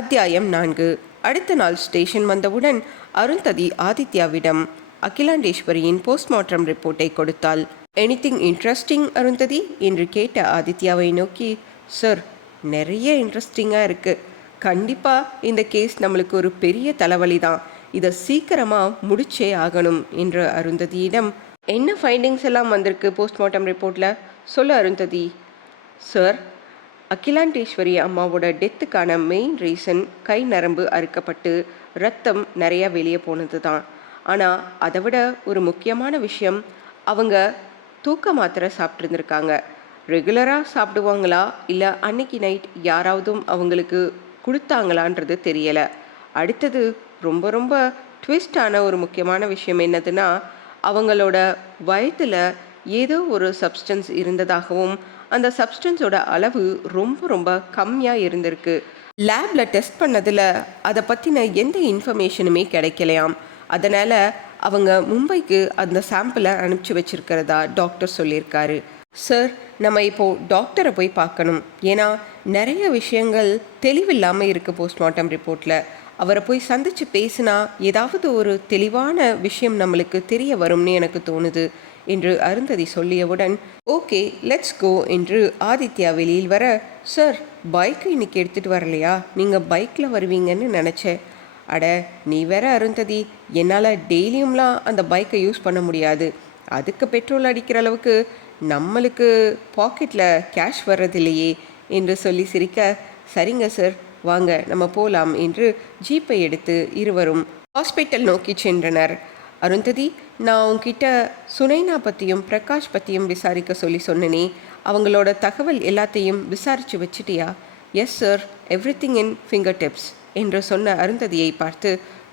அத்தியாயம் 4. அடுத்த நாள் ஸ்டேஷன் வந்தவுடன் அருந்ததி ஆதித்யாவிடம் அகிலாண்டேஸ்வரியின் போஸ்ட்மார்ட்டம் ரிப்போர்ட்டை கொடுத்தாள். எனிதிங் இன்ட்ரெஸ்டிங் அருந்ததி என்று கேட்ட ஆதித்யாவை நோக்கி, சார் நிறைய இன்ட்ரெஸ்டிங்காக இருக்குது. கண்டிப்பாக இந்த கேஸ் நம்மளுக்கு ஒரு பெரிய தலைவலி தான். இதை சீக்கிரமாக முடிச்சே ஆகணும் என்ற அருந்ததியிடம், என்ன ஃபைண்டிங்ஸ் எல்லாம் வந்திருக்கு போஸ்ட்மார்ட்டம் ரிப்போர்ட்டில் சொல்ல அருந்ததி. சார், அகிலாண்டேஸ்வரி அம்மாவோட டெத்துக்கான மெயின் ரீசன் கை நரம்பு அறுக்கப்பட்டு ரத்தம் நிறையா வெளியே போனது தான். ஆனால் அதை விட ஒரு முக்கியமான விஷயம், அவங்க தூக்க மாத்திரை சாப்பிட்ருந்துருக்காங்க. ரெகுலராக சாப்பிடுவாங்களா இல்லை அன்னைக்கு நைட் யாராவதும் அவங்களுக்கு கொடுத்தாங்களான்றது தெரியலை. அடுத்தது ரொம்ப ரொம்ப ட்விஸ்டான ஒரு முக்கியமான விஷயம் என்னதுன்னா, அவங்களோட வயத்தில் ஏதோ ஒரு சப்ஸ்டன்ஸ் இருந்ததாகவும் அந்த சப்ஸ்டன்ஸோட அளவு ரொம்ப ரொம்ப கம்மியாக இருந்திருக்கு. லேபில் டெஸ்ட் பண்ணதில் அதை பற்றின எந்த இன்ஃபர்மேஷனுமே கிடைக்கலையாம். அதனால் அவங்க மும்பைக்கு அந்த சாம்பிளை அனுப்பிச்சி வச்சிருக்கிறதா டாக்டர் சொல்லியிருக்காரு. சார், நம்ம இப்போது டாக்டரை போய் பார்க்கணும். ஏன்னா நிறைய விஷயங்கள் தெளிவில்லாமல் இருக்குது போஸ்ட்மார்ட்டம் ரிப்போர்ட்டில். அவரை போய் சந்தித்து பேசினா ஏதாவது ஒரு தெளிவான விஷயம் நம்மளுக்கு தெரிய வரும்னு எனக்கு தோணுது என்று அருந்ததி சொல்லியவுடன் ஓகே லெட்ஸ் கோ என்று ஆதித்யா வெளியில் வர, சார் பைக்கு இன்னைக்கு எடுத்துகிட்டு வரலையா? நீங்கள் பைக்கில் வருவீங்கன்னு நினச்சேன். அட நீ வேற அருந்ததி, என்னால் டெய்லியும்லாம் அந்த பைக்கை யூஸ் பண்ண முடியாது. அதுக்கு பெட்ரோல் அடிக்கிற அளவுக்கு நம்மளுக்கு பாக்கெட்டில் கேஷ் வர்றதில்லையே என்று சொல்லி சிரிக்க, சரிங்க சார் வாங்க நம்ம போகலாம் என்று ஜீப்பை எடுத்து இருவரும் ஹாஸ்பிட்டல் நோக்கி சென்றனர். அருந்ததி, நான் உங்ககிட்ட சுனைனா பற்றியும் பிரகாஷ் பற்றியும் விசாரிக்க சொல்லி சொன்னனே, அவங்களோட தகவல் எல்லாத்தையும் விசாரித்து வச்சிட்டியா? Yes sir, everything in finger tips என்று சொன்ன அருந்ததியை பார்த்து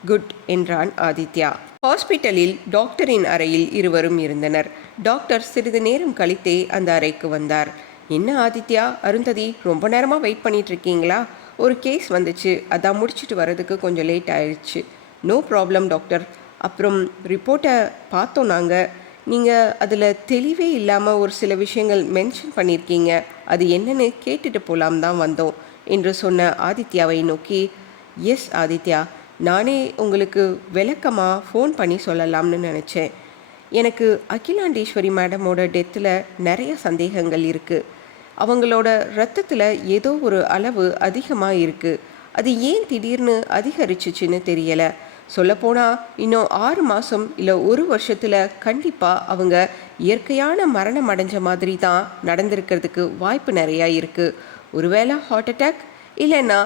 குட் என்றான் ஆதித்யா. ஹாஸ்பிட்டலில் டாக்டரின் அறையில் இருவரும் இருந்தனர். டாக்டர் சிறிது நேரம் கழித்தே அந்த அறைக்கு வந்தார். என்ன ஆதித்யா, அருந்ததி ரொம்ப நேரமாக வெயிட் பண்ணிட்டு இருக்கீங்களா? ஒரு கேஸ் வந்துச்சு, அதான் முடிச்சுட்டு வர்றதுக்கு கொஞ்சம் லேட் ஆயிடுச்சு. No problem doctor. அப்புறம் ரிப்போர்ட்டை பார்த்தோம் நாங்கள். நீங்கள் அதில் தெளிவே இல்லாமல் ஒரு சில விஷயங்கள் மென்ஷன் பண்ணியிருக்கீங்க. அது என்னன்னு கேட்டுட்டு போகலாம் தான் வந்தோம் என்று சொன்ன ஆதித்யாவை நோக்கி, எஸ் ஆதித்யா, நானே உங்களுக்கு விளக்கமாக ஃபோன் பண்ணி சொல்லலாம்னு நினச்சேன். எனக்கு அகிலாண்டேஸ்வரி மேடமோட டெத்தில் நிறைய சந்தேகங்கள் இருக்குது. அவங்களோட ரத்தத்தில் ஏதோ ஒரு அளவு அதிகமாக இருக்குது. அது ஏன் திடீர்னு அதிகரிச்சிச்சின்னு தெரியலை. சொல்லப்போனால் இன்னும் 6 மாதம் இல்லை 1 வருஷத்தில் கண்டிப்பாக அவங்க இயற்கையான மரணம் அடைஞ்ச மாதிரி தான் நடந்திருக்கிறதுக்கு வாய்ப்பு நிறையா இருக்குது. ஒருவேளை ஹார்ட் அட்டாக் இல்லைன்னா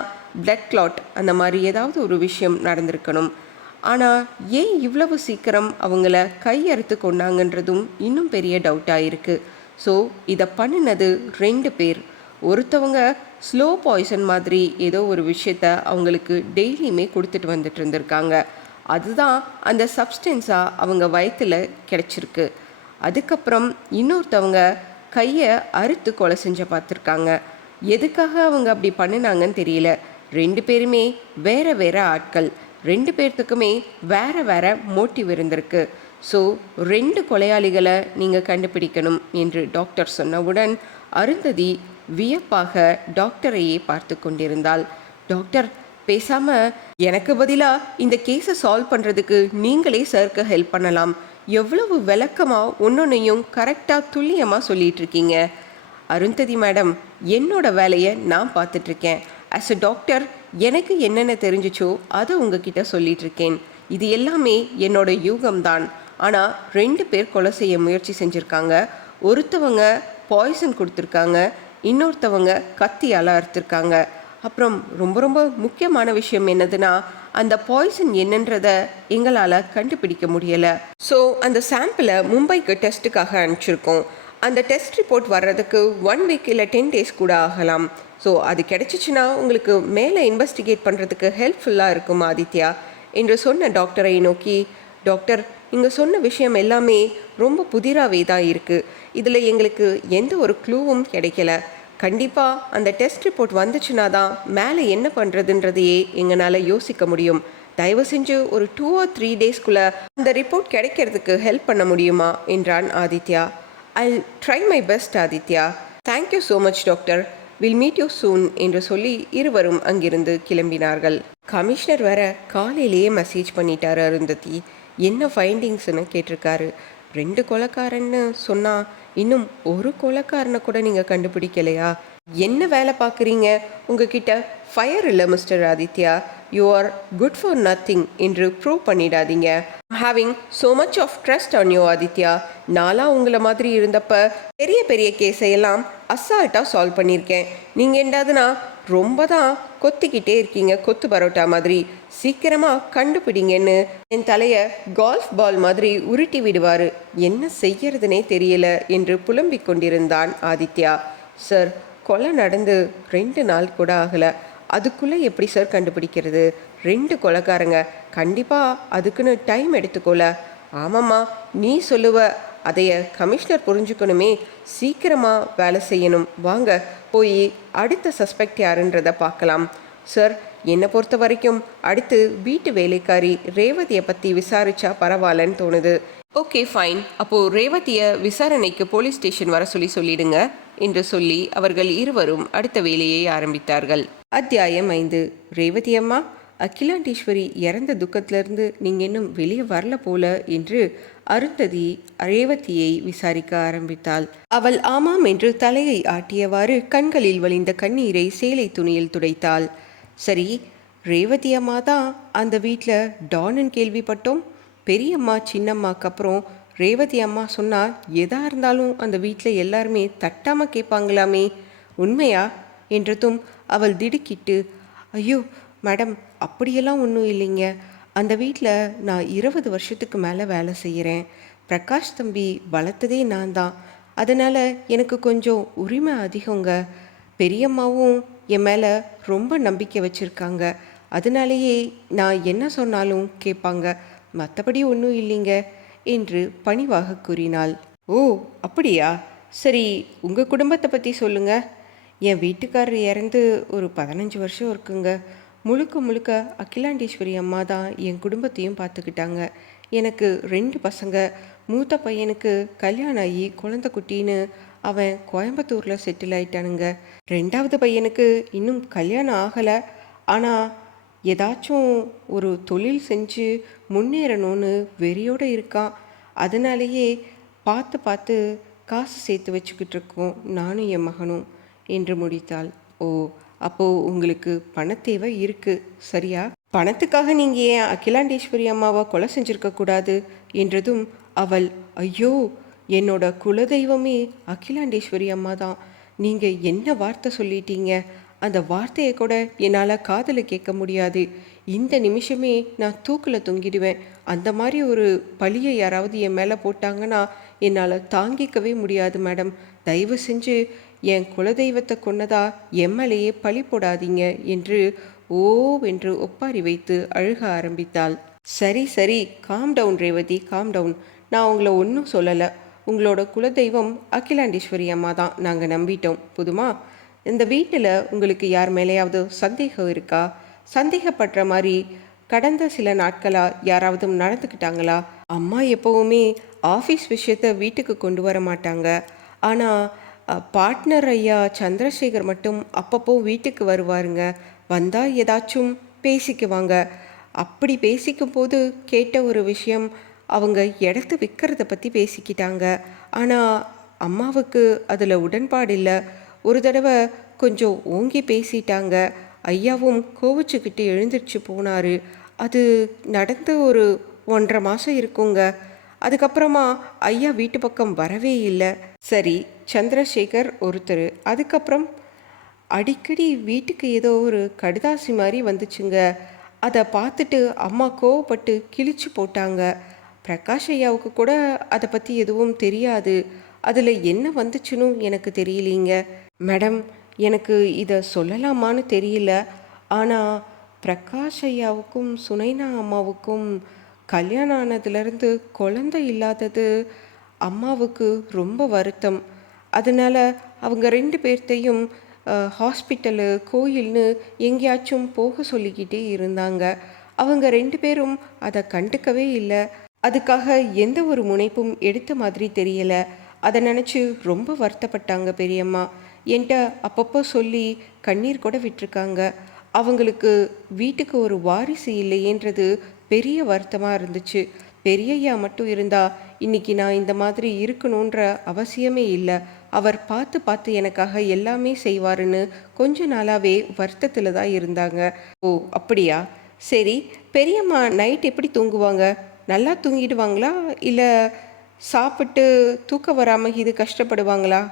பிளட் கிளாட் அந்த மாதிரி ஏதாவது ஒரு விஷயம் நடந்திருக்கணும். ஆனால் ஏன் இவ்வளவு சீக்கிரம் அவங்கள கையறுத்து கொண்டாங்கன்றதும் இன்னும் பெரிய டவுட்டாக இருக்குது. ஸோ இதை பண்ணினது 2 பேர். ஒருத்தவங்க ஸ்லோ பாய்சன் மாதிரி ஏதோ ஒரு விஷயத்த அவங்களுக்கு டெய்லியுமே கொடுத்துட்டு வந்துட்டு இருந்திருக்காங்க. அதுதான் அந்த சப்ஸ்டன்ஸாக அவங்க வயிற்றில் கிடச்சிருக்கு. அதுக்கப்புறம் இன்னொருத்தவங்க கையை அறுத்து கொலை செஞ்ச பார்த்துருக்காங்க. எதுக்காக அவங்க அப்படி பண்ணினாங்கன்னு தெரியல. 2 பேருமே வேற வேற ஆட்கள். 2 பேர்த்துக்குமே வேற வேற மோட்டிவ் இருந்திருக்கு. ஸோ 2 கொலையாளிகளை நீங்கள் கண்டுபிடிக்கணும் என்று டாக்டர் சொன்னவுடன் அருந்ததி வியப்பாக டாக்டரையே பார்த்து கொண்டிருந்தாள். டாக்டர், பேசாமல் எனக்கு பதிலாக இந்த கேஸை சால்வ் பண்ணுறதுக்கு நீங்களே சாருக்கு ஹெல்ப் பண்ணலாம். எவ்வளவு விளக்கமாக ஒன்னொன்னையும் கரெக்டாக துல்லியமாக சொல்லிகிட்டு இருக்கீங்க. அருந்ததி மேடம், என்னோட வேலையை நான் பார்த்துட்ருக்கேன். ஆஸ் அ டாக்டர் எனக்கு என்னென்ன தெரிஞ்சிச்சோ அதை உங்ககிட்ட சொல்லிகிட்டு இருக்கேன். இது எல்லாமே என்னோட யூகம்தான். ஆனால் 2 பேர் கொலை செய்ய முயற்சி செஞ்சுருக்காங்க. ஒருத்தவங்க பாய்சன் கொடுத்துருக்காங்க, இன்னொருத்தவங்க கத்தியால் அறுத்துருக்காங்க. அப்புறம் ரொம்ப ரொம்ப முக்கியமான விஷயம் என்னதுன்னா, அந்த பாய்சன் என்னன்றதை எங்களால் கண்டுபிடிக்க முடியலை. ஸோ அந்த சாம்பிளை மும்பைக்கு டெஸ்ட்டுக்காக அனுப்பிச்சிருக்கோம். அந்த டெஸ்ட் ரிப்போர்ட் வர்றதுக்கு 1 வீக் இல்லை 10 டேஸ் கூட ஆகலாம். ஸோ அது கிடைச்சிச்சுன்னா உங்களுக்கு மேலே இன்வெஸ்டிகேட் பண்ணுறதுக்கு ஹெல்ப்ஃபுல்லாக இருக்கும் ஆதித்யா என்று சொன்ன டாக்டரை நோக்கி, டாக்டர், இங்கே சொன்ன விஷயம் எல்லாமே ரொம்ப புதிராகவே தான் இருக்குது. இதில் எங்களுக்கு எந்த ஒரு க்ளூவும் கிடைக்கல. கண்டிப்பாக அந்த டெஸ்ட் ரிப்போர்ட் வந்துச்சுன்னா தான் மேலே என்ன பண்ணுறதுன்றதையே எங்களால் யோசிக்க முடியும். தயவு செஞ்சு ஒரு 2 or 3 டேஸ்க்குள்ளே அந்த ரிப்போர்ட் கிடைக்கிறதுக்கு ஹெல்ப் பண்ண முடியுமா என்றான் Aditya. I'll try my best Aditya. Thank you so much doctor. Will meet you soon என்று சொல்லி இருவரும் அங்கிருந்து கிளம்பினார்கள். கமிஷனர் வேற காலையிலேயே மெசேஜ் பண்ணிட்டாரு அருந்ததி. என்ன ஃபைண்டிங்ஸ்னு கேட்டிருக்காரு. 2 கொலைக்காரன்னு சொன்னால் இன்னும் ஒரு கொலைக்காரனை கூட நீங்கள் கண்டுபிடிக்கலையா? என்ன வேலை பார்க்குறீங்க? உங்ககிட்ட ஃபயர் இல்லை mister Aditya. You are good for nothing என்று ப்ரூவ் பண்ணிடாதீங்க. Having so much of trust on you Aditya. நான்லாம் உங்களை மாதிரி இருந்தப்ப பெரிய பெரிய கேஸையெல்லாம் அசால்ட்டாக சால்வ் பண்ணியிருக்கேன். நீங்கள் என்னதுன்னா ரொம்ப தான் கொத்திக்கிட்டே இருக்கீங்க, கொத்து பரோட்டா மாதிரி. சீக்கிரமாக கண்டுபிடிங்கன்னு என் தலையை கால்ஃப் பால் மாதிரி உருட்டி விடுவார். என்ன செய்யறதுனே தெரியல என்று புலம்பிக் கொண்டிருந்தான் ஆதித்யா. சார், கொலை நடந்து 2 நாள் கூட ஆகலை. அதுக்குள்ளே எப்படி சார் கண்டுபிடிக்கிறது? 2 கொலைக்காரங்க, கண்டிப்பாக அதுக்குன்னு டைம் எடுத்துக்கோல. ஆமாம்மா, நீ சொல்லுவ. அதைய கமிஷனர் புரிஞ்சுக்கணுமே. சீக்கிரமாக வேலை செய்யணும். வாங்க போய் அடுத்த சஸ்பெக்ட் யாருன்றதை பார்க்கலாம். சார், என்னை பொறுத்த வரைக்கும் அடுத்து வீட்டு வேலைக்காரி ரேவதியை பற்றி விசாரிச்சா பரவாயில்லன்னு தோணுது. ஓகே ஃபைன், அப்போது ரேவதியை விசாரணைக்கு போலீஸ் ஸ்டேஷன் வர சொல்லிடுங்க என்று சொல்லி அவர்கள் இருவரும் அடுத்த வேலையை ஆரம்பித்தார்கள். அத்தியாயம் 5. ரேவதி அம்மா, அகிலாண்டேஸ்வரி இறந்த துக்கத்திலிருந்து நீங்கள் இன்னும் வெளியே வரல போல என்று அருந்ததி ரேவதியை விசாரிக்க ஆரம்பித்தாள். அவள் ஆமாம் என்று தலையை ஆட்டியவாறு கண்களில் வழிந்த கண்ணீரை சேலை துணியில் துடைத்தாள். சரி, ரேவதி அம்மா தான் அந்த வீட்டில் டான்னு கேள்விப்பட்டோம். பெரியம்மா சின்னம்மாக்கு அப்புறம் ரேவதி அம்மா சொன்னால் எதாக இருந்தாலும் அந்த வீட்டில் எல்லாருமே தட்டாமல் கேட்பாங்களாமே, உண்மையா என்றதும் அவள் திடுக்கிட்டு, ஐயோ மேடம், அப்படியெல்லாம் ஒன்றும் இல்லைங்க. அந்த வீட்டில் நான் 20 வருஷத்துக்கு மேலே வேலை செய்கிறேன். பிரகாஷ் தம்பி வளர்த்ததே நான் தான். அதனால் எனக்கு கொஞ்சம் உரிமை அதிகங்க. பெரியம்மாவும் என் மேலே ரொம்ப நம்பிக்கை வச்சுருக்காங்க. அதனாலேயே நான் என்ன சொன்னாலும் கேட்பாங்க. மற்றபடி ஒன்றும் இல்லைங்க என்று பணிவாக கூறினாள். ஓ அப்படியா, சரி, உங்கள் குடும்பத்தை பற்றி சொல்லுங்கள். என் வீட்டுக்காரர் இறந்து ஒரு 15 வருஷம் இருக்குங்க. முழுக்க முழுக்க அகிலாண்டேஸ்வரி அம்மா தான் என் குடும்பத்தையும் பார்த்துக்கிட்டாங்க. எனக்கு 2 பசங்க. மூத்த பையனுக்கு கல்யாணம் ஆகி குழந்தை குட்டின்னு அவன் கோயம்புத்தூரில் செட்டில் ஆயிட்டானுங்க. 2வது பையனுக்கு இன்னும் கல்யாணம் ஆகலை. ஆனால் ஏதாச்சும் ஒரு தொழில் செஞ்சு முன்னேறணும்னு வெறியோடு இருக்கான். அதனாலேயே பார்த்து பார்த்து காசு சேர்த்து வச்சுக்கிட்டு இருக்கோம் நானும் என் மகனும் என்று முடித்தாள். ஓ, அப்போது உங்களுக்கு பணத்தேவை இருக்குது, சரியா? பணத்துக்காக நீங்கள் ஏன் அகிலாண்டேஸ்வரி அம்மாவை கொலை செஞ்சுருக்கக்கூடாது என்றதும் அவள், ஐயோ, என்னோட குலதெய்வமே அகிலாண்டேஸ்வரி அம்மா தான். நீங்கள் என்ன வார்த்தை சொல்லிட்டீங்க? அந்த வார்த்தையை கூட என்னால் காதில் கேட்க முடியாது. இந்த நிமிஷமே நான் தூக்கில் தொங்கிடுவேன். அந்த மாதிரி ஒரு பழியை யாராவது என் மேலே போட்டாங்கன்னா என்னால் தாங்கிக்கவே முடியாது மேடம். தயவு செஞ்சு என் குலதெய்வத்தை கொன்னதா எம்எல்ஏயே பழி போடாதீங்க என்று ஓவென்று ஒப்பாரி வைத்து அழுக ஆரம்பித்தாள். சரி சரி, calm down Revathi, calm down. நான் உங்களை ஒன்றும் சொல்லலை. உங்களோட குலதெய்வம் அகிலாண்டேஸ்வரி அம்மா தான் நாங்கள் நம்பிட்டோம். புதுமா, இந்த வீட்டில் உங்களுக்கு யார் மேலேயாவது சந்தேகம் இருக்கா? சந்தேகப்படுற மாதிரி கடந்த சில நாட்களாக யாராவது நடந்துக்கிட்டாங்களா? அம்மா எப்போவுமே ஆஃபீஸ் விஷயத்தை வீட்டுக்கு கொண்டு வர மாட்டாங்க. ஆனால் பார்ட்னர் ஐயா சந்திரசேகர் மட்டும் அப்பப்போ வீட்டுக்கு வருவாருங்க. வந்தால் ஏதாச்சும் பேசிக்குவாங்க. அப்படி பேசிக்கும் போது கேட்ட ஒரு விஷயம், அவங்க இடத்த விற்கிறத பற்றி பேசிக்கிட்டாங்க. ஆனால் அம்மாவுக்கு அதில் உடன்பாடு இல்லை. ஒரு தடவை கொஞ்சம் ஓங்கி பேசிட்டாங்க. ஐயாவும் கோவிச்சுக்கிட்டு எழுந்திரிச்சு போனார். அது நடந்து ஒரு 1.5 மாதம் இருக்குங்க. அதுக்கப்புறமா ஐயா வீட்டு பக்கம் வரவே இல்லை. சரி, சந்திரசேகர் ஒருத்தர். அதுக்கப்புறம் அடிக்கடி வீட்டுக்கு ஏதோ ஒரு கடுதாசி மாதிரி வந்துச்சுங்க. அதை பார்த்துட்டு அம்மா கோவப்பட்டு கிழிச்சு போட்டாங்க. பிரகாஷ் ஐயாவுக்கு கூட அதை பற்றி எதுவும் தெரியாது. அதில் என்ன வந்துச்சுன்னு எனக்கு தெரியலீங்க மேடம். எனக்கு இதை சொல்லலாமான்னு தெரியல. ஆனால் பிரகாஷ் ஐயாவுக்கும் சுனைனா அம்மாவுக்கும் கல்யாணம் ஆனதுலேருந்து குழந்தை இல்லாதது அம்மாவுக்கு ரொம்ப வருத்தம். அதனால் அவங்க 2 பேர்த்தையும் ஹாஸ்பிட்டலு கோயில்னு எங்கேயாச்சும் போக சொல்லிக்கிட்டே இருந்தாங்க. அவங்க 2 பேரும் அதை கண்டுக்கவே இல்லை. அதுக்காக எந்த ஒரு முனைப்பும் எடுத்த மாதிரி தெரியலை. அதை நினச்சி ரொம்ப வருத்தப்பட்டாங்க பெரியம்மா. என்கிட்ட அப்பப்போ சொல்லி கண்ணீர் கூட விட்டுருக்காங்க. அவங்களுக்கு வீட்டுக்கு ஒரு வாரிசு இல்லையேன்றது பெரிய வருத்தமாக இருந்துச்சு. பெரியய்யா மட்டும் இருந்தா இன்னைக்கு நான் இந்த மாதிரி இருக்கணுன்ற அவசியமே இல்லை. அவர் பார்த்து பார்த்து எனக்காக எல்லாமே செய்வாருன்னு கொஞ்ச நாளாகவே வருத்தத்தில் தான் இருந்தாங்க. ஓ அப்படியா, சரி. பெரியம்மா நைட் எப்படி தூங்குவாங்க? நல்லா தூங்கிடுவாங்களா, இல்லை சாப்பிட்டு தூக்கம் வராமல் இது கஷ்டப்படுவாங்களா?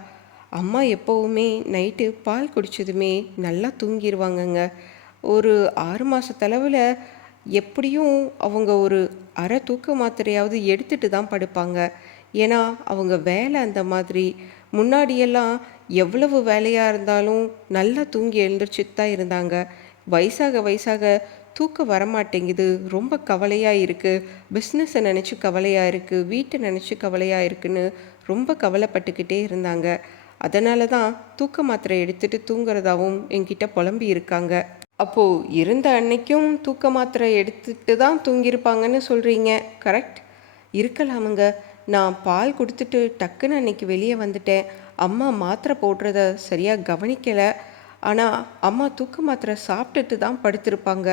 அம்மா எப்போவுமே நைட்டு பால் குடித்ததுமே நல்லா தூங்கிடுவாங்கங்க. ஒரு 6 மாதத்தளவில் எப்படியும் அவங்க ஒரு அரை தூக்க மாத்திரையாவது எடுத்துகிட்டு தான் படுப்பாங்க. ஏன்னா அவங்க வேலை அந்த மாதிரி. முன்னாடியெல்லாம் எவ்வளவு வேலையாக இருந்தாலும் நல்லா தூங்கி எழுந்திரிச்சிட்டு தான் இருந்தாங்க. வயசாக வயசாக தூக்கம் வரமாட்டேங்குது, ரொம்ப கவலையாக இருக்குது, பிஸ்னஸை நினச்சி கவலையாக இருக்குது, வீட்டை நினச்சி கவலையாக இருக்குன்னு ரொம்ப கவலைப்பட்டுக்கிட்டே இருந்தாங்க. அதனால தான் தூக்க மாத்திரை எடுத்துகிட்டு தூங்குறதாவும் என்கிட்ட புலம்பி இருக்காங்க. அப்போது இருந்த அன்னைக்கும் தூக்க மாத்திரை எடுத்துட்டு தான் தூங்கியிருப்பாங்கன்னு சொல்கிறீங்க, கரெக்ட்? இருக்கலாமுங்க. நான் பால் கொடுத்துட்டு டக்குன்னு அன்னைக்கு வெளியே வந்துட்டேன். அம்மா மாத்திரை போடுறத சரியாக கவனிக்கலை. ஆனால் அம்மா தூக்க மாத்திரை சாப்பிட்டுட்டு தான் படுத்திருப்பாங்க.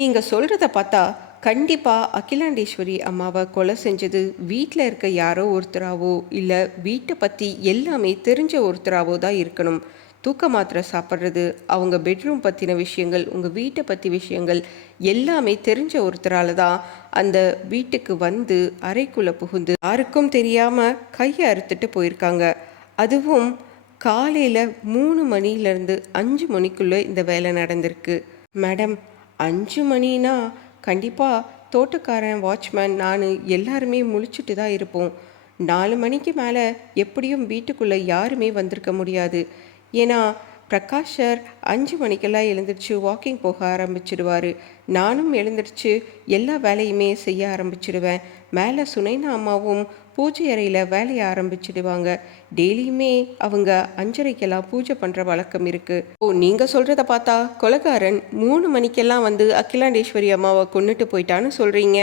நீங்கள் சொல்கிறத பார்த்தா கண்டிப்பாக அகிலாண்டேஸ்வரி அம்மாவை கொலை செஞ்சது வீட்டில் இருக்க யாரோ ஒருத்தராவோ இல்லை வீட்டை பற்றி எல்லாமே தெரிஞ்ச ஒருத்தராவோ தான் இருக்கணும். தூக்க மாத்திரை சாப்பிட்றது, அவங்க பெட்ரூம் பற்றின விஷயங்கள், உங்கள் வீட்டை பற்றி விஷயங்கள் எல்லாமே தெரிஞ்ச ஒருத்தரால் தான் அந்த வீட்டுக்கு வந்து அறைக்குள்ளே புகுந்து யாருக்கும் தெரியாமல் கையை அறுத்துட்டு போயிருக்காங்க. அதுவும் காலையில் 3 மணிலேருந்து 5 மணிக்குள்ளே இந்த வேலை நடந்திருக்கு. மேடம், 5 மணினா கண்டிப்பாக தோட்டக்காரன், வாட்ச்மேன், நான் எல்லாருமே முழிச்சிட்டு தான் இருப்போம். 4 மணிக்கு மேலே எப்படியும் வீட்டுக்குள்ளே யாருமே வந்திருக்க முடியாது. ஏன்னா பிரகாஷ் சார் 5 மணிக்கெல்லாம் எழுந்திரிச்சு வாக்கிங் போக ஆரம்பிச்சிடுவார். நானும் எழுந்திரிச்சு எல்லா வேலையுமே செய்ய ஆரம்பிச்சிடுவேன். மேலே சுனைனா அம்மாவும் பூஜை அறையில் வேலையை ஆரம்பிச்சிடுவாங்க. டெய்லியுமே அவங்க 5:30க்கெல்லாம் பூஜை பண்ணுற வழக்கம் இருக்குது. நீங்கள் சொல்கிறத பார்த்தா கொலைகாரன் 3 மணிக்கெல்லாம் வந்து அகிலாண்டேஸ்வரி அம்மாவை கொண்டுட்டு போயிட்டான்னு சொல்கிறீங்க.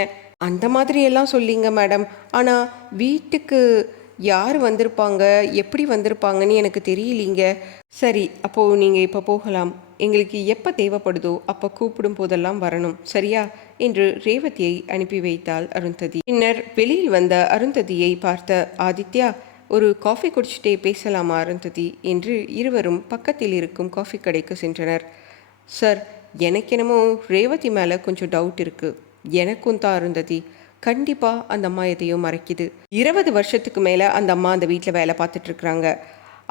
அந்த மாதிரியெல்லாம் சொல்லிங்க மேடம். ஆனால் வீட்டுக்கு யார் வந்திருப்பாங்க, எப்படி வந்திருப்பாங்கன்னு எனக்கு தெரியலீங்க. சரி, அப்போது நீங்கள் இப்போ போகலாம். எங்களுக்கு எப்போ தேவைப்படுதோ அப்போ கூப்பிடும் போதெல்லாம் வரணும், சரியா என்று ரேவதியை அனுப்பி வைத்தாள் அருந்ததி. பின்னர் வெளியில் வந்த அருந்ததியை பார்த்த ஆதித்யா, ஒரு காஃபி குடிச்சிட்டே பேசலாமா அருந்ததி என்று இருவரும் பக்கத்தில் இருக்கும் காஃபி கடைக்கு சென்றனர். சார், எனக்கெனமோ ரேவதி மேலே கொஞ்சம் டவுட் இருக்குது. எனக்கும் தான் அருந்ததி. கண்டிப்பாக அந்த அம்மா எதையும் மறைக்குது. 20 வருஷத்துக்கு மேலே அந்த அம்மா அந்த வீட்டில் வேலை பார்த்துட்ருக்குறாங்க.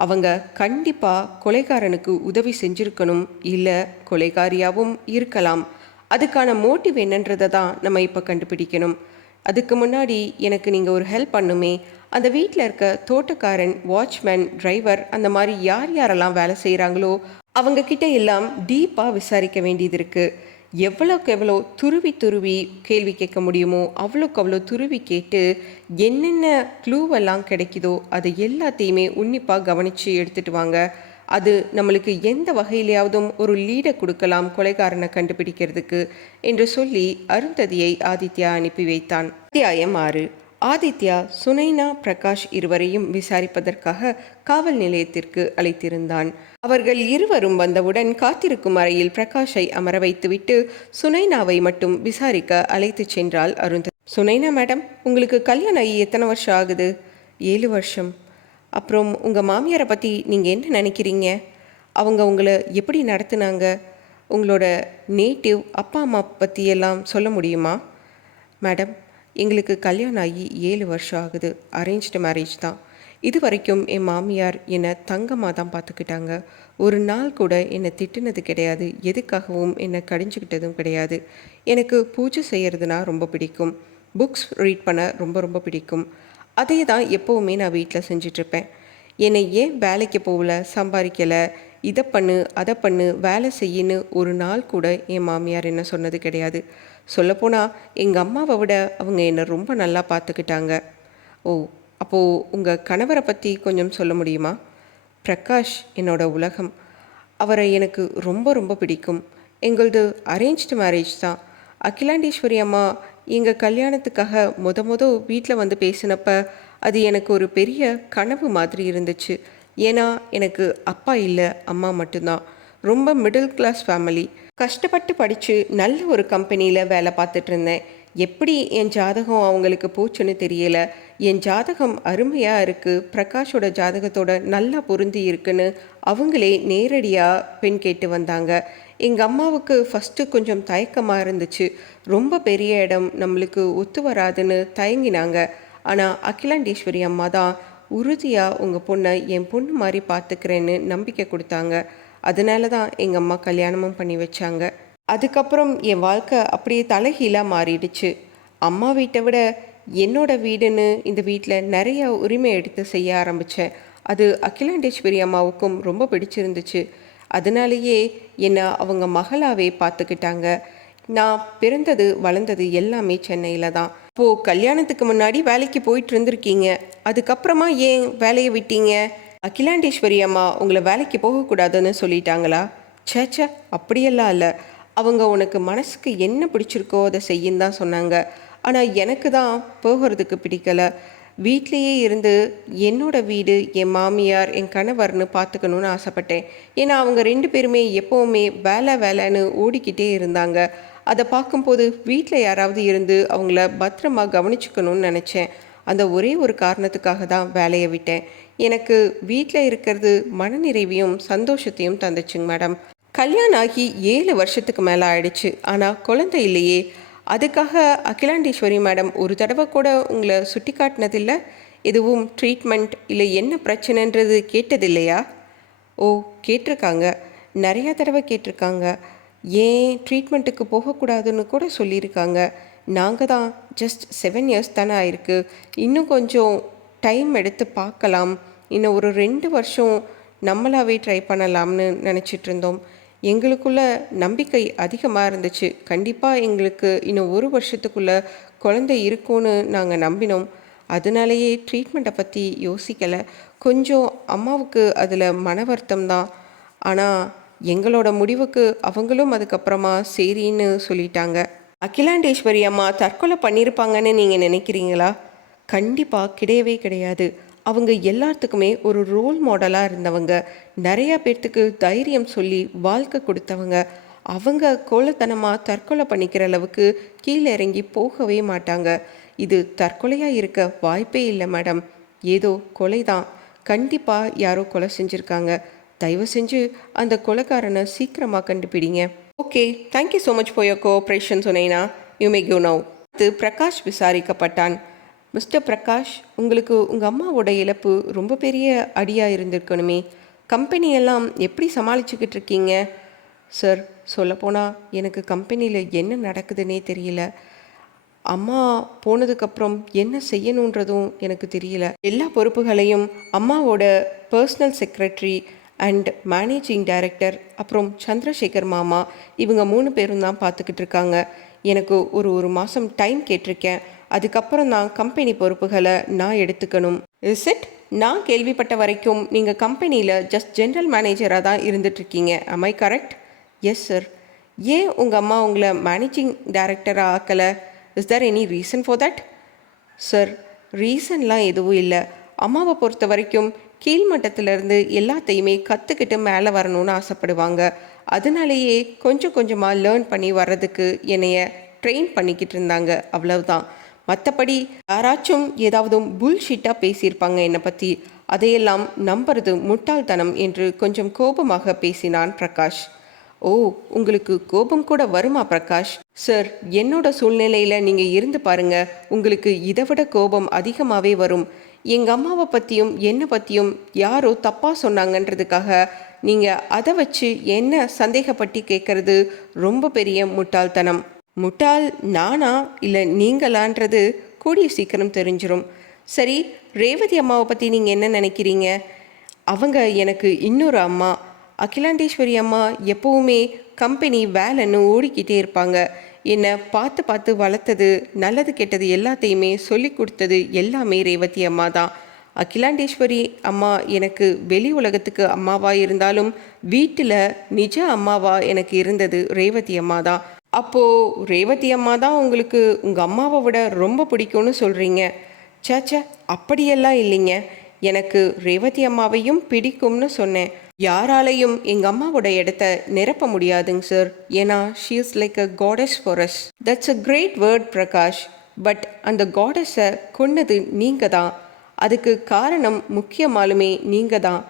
அவங்க கண்டிப்பாக கொலைகாரனுக்கு உதவி செஞ்சுருக்கணும், இல்லை கொலைகாரியாகவும் இருக்கலாம். அதுக்கான மோட்டிவ் என்னன்றதை தான் நம்ம இப்போ கண்டுபிடிக்கணும். அதுக்கு முன்னாடி எனக்கு நீங்கள் ஒரு ஹெல்ப் பண்ணுமே. அந்த வீட்டில் இருக்க தோட்டக்காரன், வாட்ச்மேன், டிரைவர், அந்த மாதிரி யார் யாரெல்லாம் வேலை செய்கிறாங்களோ அவங்கக்கிட்ட எல்லாம் டீப்பாக விசாரிக்க வேண்டியது இருக்குது. எவ்வளோக்கு எவ்வளோ துருவி கேள்வி கேட்க முடியுமோ அவ்வளோக்கு அவ்வளோ துருவி கேட்டு என்னென்ன க்ளூவெல்லாம் கிடைக்குதோ அதை எல்லாத்தையுமே உன்னிப்பாக கவனித்து எடுத்துகிட்டு வாங்க. அது நம்மளுக்கு எந்த வகையிலையாவதும் ஒரு லீடை கொடுக்கலாம் கொலைகாரனை கண்டுபிடிக்கிறதுக்கு என்று சொல்லி அருந்ததியை ஆதித்யா அனுப்பி வைத்தான். அத்தியாயம் 6. ஆதித்யா சுனைனா, பிரகாஷ் இருவரையும் விசாரிப்பதற்காக காவல் நிலையத்திற்கு அழைத்திருந்தான். அவர்கள் இருவரும் வந்தவுடன் காத்திருக்கும் அறையில் பிரகாஷை அமர வைத்துவிட்டு சுனைனாவை மட்டும் விசாரிக்க அழைத்து சென்றாள் அருந்ததி. சுனைனா மேடம், உங்களுக்கு கல்யாணம் ஆகி எத்தனை வருஷம் ஆகுது? 7 வருஷம். அப்புறம் உங்கள் மாமியாரை பற்றி நீங்கள் என்ன நினைக்கிறீங்க? அவங்க உங்களை எப்படி நடத்துனாங்க? உங்களோட நேட்டிவ், அப்பா அம்மா பற்றியெல்லாம் சொல்ல முடியுமா? மேடம், எங்களுக்கு கல்யாணம் ஆகி 7 வருஷம் ஆகுது. அரேஞ்ச்டு மேரேஜ் தான். இது வரைக்கும் என் மாமியார் என்னை தங்கமாக தான் பார்த்துக்கிட்டாங்க. ஒரு நாள் கூட என்னை திட்டுனது கிடையாது, எதுக்காகவும் என்னை கடிஞ்சிக்கிட்டதும் கிடையாது. எனக்கு பூஜை செய்கிறதுனா ரொம்ப பிடிக்கும், புக்ஸ் ரீட் பண்ண ரொம்ப ரொம்ப பிடிக்கும். அதே தான் எப்போவுமே நான் வீட்டில் செஞ்சிட்ருப்பேன். என்னை ஏன் வேலைக்கு போகல, சம்பாதிக்கலை, இதை பண்ணு அதை பண்ணு, வேலை செய்யின்னு ஒரு நாள் கூட என் மாமியார் என்ன சொன்னது கிடையாது. சொல்லப்போனால் எங்கள் அம்மாவை விட அவங்க என்னை ரொம்ப நல்லா பார்த்துக்கிட்டாங்க. ஓ, அப்போது உங்கள் கணவரை பற்றி கொஞ்சம் சொல்ல முடியுமா? பிரகாஷ் என்னோட உலகம். அவரை எனக்கு ரொம்ப ரொம்ப பிடிக்கும். எங்களது அரேஞ்ச்டு மேரேஜ் தான். அகிலாண்டேஸ்வரி அம்மா எங்கள் கல்யாணத்துக்காக வீட்டில் வந்து பேசினப்ப அது எனக்கு ஒரு பெரிய கனவு மாதிரி இருந்துச்சு. ஏன்னா எனக்கு அப்பா இல்லை, அம்மா மட்டும்தான். ரொம்ப மிடில் கிளாஸ் ஃபேமிலி. கஷ்டப்பட்டு படித்து நல்ல ஒரு கம்பெனியில் வேலை பார்த்துட்டு இருந்தேன். எப்படி என் ஜாதகம் அவங்களுக்கு போச்சுன்னு தெரியல. என் ஜாதகம் அருமையாக இருக்குது, பிரகாஷோட ஜாதகத்தோட நல்லா பொருந்தி இருக்குன்னு அவங்களே நேரடியாக பெண் கேட்டு வந்தாங்க. எங்கள் அம்மாவுக்கு ஃபஸ்ட்டு கொஞ்சம் தயக்கமாக இருந்துச்சு. ரொம்ப பெரிய இடம், நம்மளுக்கு ஒத்து வராதுன்னு தயங்கினாங்க. ஆனால் அகிலாண்டேஸ்வரி அம்மா தான் உறுதியாக உங்கள் பொண்ணை என் பொண்ணு மாதிரி பார்த்துக்கிறேன்னு நம்பிக்கை கொடுத்தாங்க. அதனால தான் எங்கள் அம்மா கல்யாணமும் பண்ணி வச்சாங்க. அதுக்கப்புறம் என் வாழ்க்கை அப்படியே தலைகீழாக மாறிடுச்சு. அம்மா வீட்டை விட என்னோட வீடுன்னு இந்த வீட்டில் நிறைய உரிமை எடுத்து செய்ய ஆரம்பித்தேன். அது அகிலாண்டேஸ்வரி அம்மாவுக்கும் ரொம்ப பிடிச்சிருந்துச்சு. அதனாலேயே என்னை அவங்க மகளாகவே பார்த்துக்கிட்டாங்க. நான் பிறந்தது வளர்ந்தது எல்லாமே சென்னையில் தான். இப்போது கல்யாணத்துக்கு முன்னாடி வேலைக்கு போயிட்டு இருந்திருக்கீங்க, அதுக்கப்புறமா ஏன் வேலையை விட்டீங்க? அகிலாண்டேஸ்வரி அம்மா உங்களை வேலைக்கு போகக்கூடாதுன்னு சொல்லிட்டாங்களா? சேச்சே, அப்படியெல்லாம் இல்லை. அவங்க உனக்கு மனசுக்கு என்ன பிடிச்சிருக்கோ அதை செய்யுன்னு தான் சொன்னாங்க. ஆனால் எனக்கு தான் போகிறதுக்கு பிடிக்கலை. வீட்லேயே இருந்து என்னோட வீடு, என் மாமியார், என் கணவர்னு பார்த்துக்கணுன்னு ஆசைப்பட்டேன். ஏன்னா அவங்க 2 பேருமே எப்போவுமே வேலை வேலைன்னு ஓடிக்கிட்டே இருந்தாங்க. அதை பார்க்கும்போது வீட்டில் யாராவது இருந்து அவங்கள பத்திரமா கவனிச்சுக்கணும்னு நினச்சேன். அந்த ஒரே ஒரு காரணத்துக்காக தான் வேலையை விட்டேன். எனக்கு வீட்டில் இருக்கிறது மனநிறைவையும் சந்தோஷத்தையும் தந்துச்சுங்க மேடம். கல்யாணம் ஆகி 7 வருஷத்துக்கு மேலே ஆயிடுச்சு, ஆனால் குழந்தை இல்லையே. அதுக்காக அகிலாண்டேஸ்வரி மேடம் ஒரு தடவை கூட உங்களை சுட்டி காட்டினதில்லை? எதுவும் ட்ரீட்மெண்ட் இல்லை என்ன பிரச்சனைன்றது கேட்டதில்லையா? ஓ, கேட்டிருக்காங்க. நிறையா தடவை கேட்டிருக்காங்க. ஏன் ட்ரீட்மெண்ட்டுக்கு போகக்கூடாதுன்னு கூட சொல்லியிருக்காங்க. நாங்கள் தான் ஜஸ்ட் 7 இயர்ஸ் தானே ஆயிருக்கு, இன்னும் கொஞ்சம் டைம் எடுத்து பார்க்கலாம், இன்னும் ஒரு 2 வருஷம் நம்மளாவே ட்ரை பண்ணலாம்னு நினச்சிட்டு இருந்தோம். எங்களுக்குள்ள நம்பிக்கை அதிகமாக இருந்துச்சு. கண்டிப்பாக எங்களுக்கு இன்னும் 1 வருஷத்துக்குள்ளே குழந்தை இருக்கும்னு நாங்கள் நம்பினோம். அதனாலேயே ட்ரீட்மெண்ட்டை பற்றி யோசிக்கலை. கொஞ்சம் அம்மாவுக்கு அதில் மன வருத்தம் தான். ஆனால் எங்களோட முடிவுக்கு அவங்களும் அதுக்கப்புறமா சரின்னு சொல்லிட்டாங்க. அகிலாண்டேஸ்வரி அம்மா தற்கொலை பண்ணியிருப்பாங்கன்னு நீங்கள் நினைக்கிறீங்களா? கண்டிப்பாக கிடையவே கிடையாது. அவங்க எல்லாத்துக்குமே ஒரு ரோல் மாடலாக இருந்தவங்க. நிறையா பேர்த்துக்கு தைரியம் சொல்லி வாழ்க்கை கொடுத்தவங்க. அவங்க கோலத்தனமாக தற்கொலை பண்ணிக்கிற அளவுக்கு கீழே இறங்கி போகவே மாட்டாங்க. இது தற்கொலையாக இருக்க வாய்ப்பே இல்லை மேடம். ஏதோ கொலை தான். கண்டிப்பாக யாரோ கொலை செஞ்சுருக்காங்க. தயவு செஞ்சு அந்த கொலைக்காரனை சீக்கிரமாக கண்டுபிடிங்க. Okay, thank you so much for your cooperation சொன்னேனா. You may go now. Prakash விசாரிக்கப்பட்டான். மிஸ்டர் பிரகாஷ், உங்களுக்கு உங்கள் அம்மாவோட இழப்பு ரொம்ப பெரிய அடியாக இருந்திருக்கணுமே. கம்பெனியெல்லாம் எப்படி சமாளிச்சுக்கிட்டு இருக்கீங்க? சார், சொல்லப்போனால் எனக்கு கம்பெனியில் என்ன நடக்குதுன்னே தெரியல. அம்மா போனதுக்கப்புறம் என்ன செய்யணுன்றதும் எனக்கு தெரியல. எல்லா பொறுப்புகளையும் அம்மாவோட personal secretary and managing director அப்புறம் சந்திரசேகர் மாமா இவங்க 3 பேரும் தான் பார்த்துக்கிட்டு இருக்காங்க. எனக்கு ஒரு மாதம் டைம் கேட்டிருக்கேன். அதுக்கப்புறம் தான் கம்பெனி பொறுப்புகளை நான் எடுத்துக்கணும். Is it? நான் கேள்விப்பட்ட வரைக்கும் நீங்கள் கம்பெனியில் ஜஸ்ட் ஜென்ரல் மேனேஜராக தான் இருந்துகிட்ருக்கீங்க. am I correct? Yes sir. ஏன் உங்கள் அம்மா உங்களை மேனேஜிங் டைரக்டராக ஆக்கலை? Is there any reason for that? Sir, ரீசன்லாம் எதுவும் இல்லை. அம்மாவை பொறுத்த வரைக்கும் கீழ்மட்டத்திலேருந்து எல்லாத்தையுமே கற்றுக்கிட்டு மேலே வரணும்னு ஆசைப்படுவாங்க. அதனாலேயே கொஞ்சம் கொஞ்சமாக லேர்ன் பண்ணி வர்றதுக்கு என்னைய ட்ரெயின் பண்ணிக்கிட்டு இருந்தாங்க, அவ்வளவுதான். மற்றபடி யாராச்சும் ஏதாவது புல்ஷீட்டாக பேசியிருப்பாங்க என்னை பற்றி. அதையெல்லாம் நம்புறது முட்டாள்தனம் என்று கொஞ்சம் கோபமாக பேசினான் பிரகாஷ். ஓ, உங்களுக்கு கோபம் கூட வருமா பிரகாஷ்? சார், என்னோட சூழ்நிலையில் நீங்கள் இருந்து பாருங்க, உங்களுக்கு இதை விட கோபம் அதிகமாகவே வரும். எங்கள் அம்மாவை பற்றியும் என்னை பற்றியும் யாரோ தப்பாக சொன்னாங்கன்றதுக்காக நீங்கள் அதை வச்சு என்ன சந்தேகப்பட்டு கேட்குறது ரொம்ப பெரிய முட்டாள்தனம். முட்டாள் நானா இல்லை நீங்களான்றது கூடிய சீக்கிரம் தெரிஞ்சிடும். சரி, ரேவதி அம்மாவை பற்றி நீங்கள் என்ன நினைக்கிறீங்க? அவங்க எனக்கு இன்னொரு அம்மா. அகிலாண்டேஸ்வரி அம்மா எப்போவுமே கம்பெனி வேலைன்னு ஓடிக்கிட்டே இருப்பாங்க. என்னை பார்த்து பார்த்து வளர்த்தது, நல்லது கெட்டது எல்லாத்தையுமே சொல்லி கொடுத்தது எல்லாமே ரேவதி அம்மா தான். அகிலாண்டேஸ்வரி அம்மா எனக்கு வெளி உலகத்துக்கு அம்மாவாக இருந்தாலும் வீட்டில் நிஜ அம்மாவாக எனக்கு இருந்தது ரேவதி அம்மா தான். அப்போது ரேவதி அம்மா தான் உங்களுக்கு உங்கள் அம்மாவை விட ரொம்ப பிடிக்கும்னு சொல்கிறீங்க. சேச்சே, அப்படியெல்லாம் இல்லைங்க. எனக்கு ரேவதி அம்மாவையும் பிடிக்கும்னு சொன்னேன். யாராலையும் எங்கள் அம்மாவோட இடத்த நிரப்ப முடியாதுங்க சார். ஏன்னா she is like a goddess for us. That's a great word Prakash. But அந்த காடஸை கொன்னது நீங்கள் தான். அதுக்கு காரணம் முக்கியமாலுமே நீங்கள் தான்.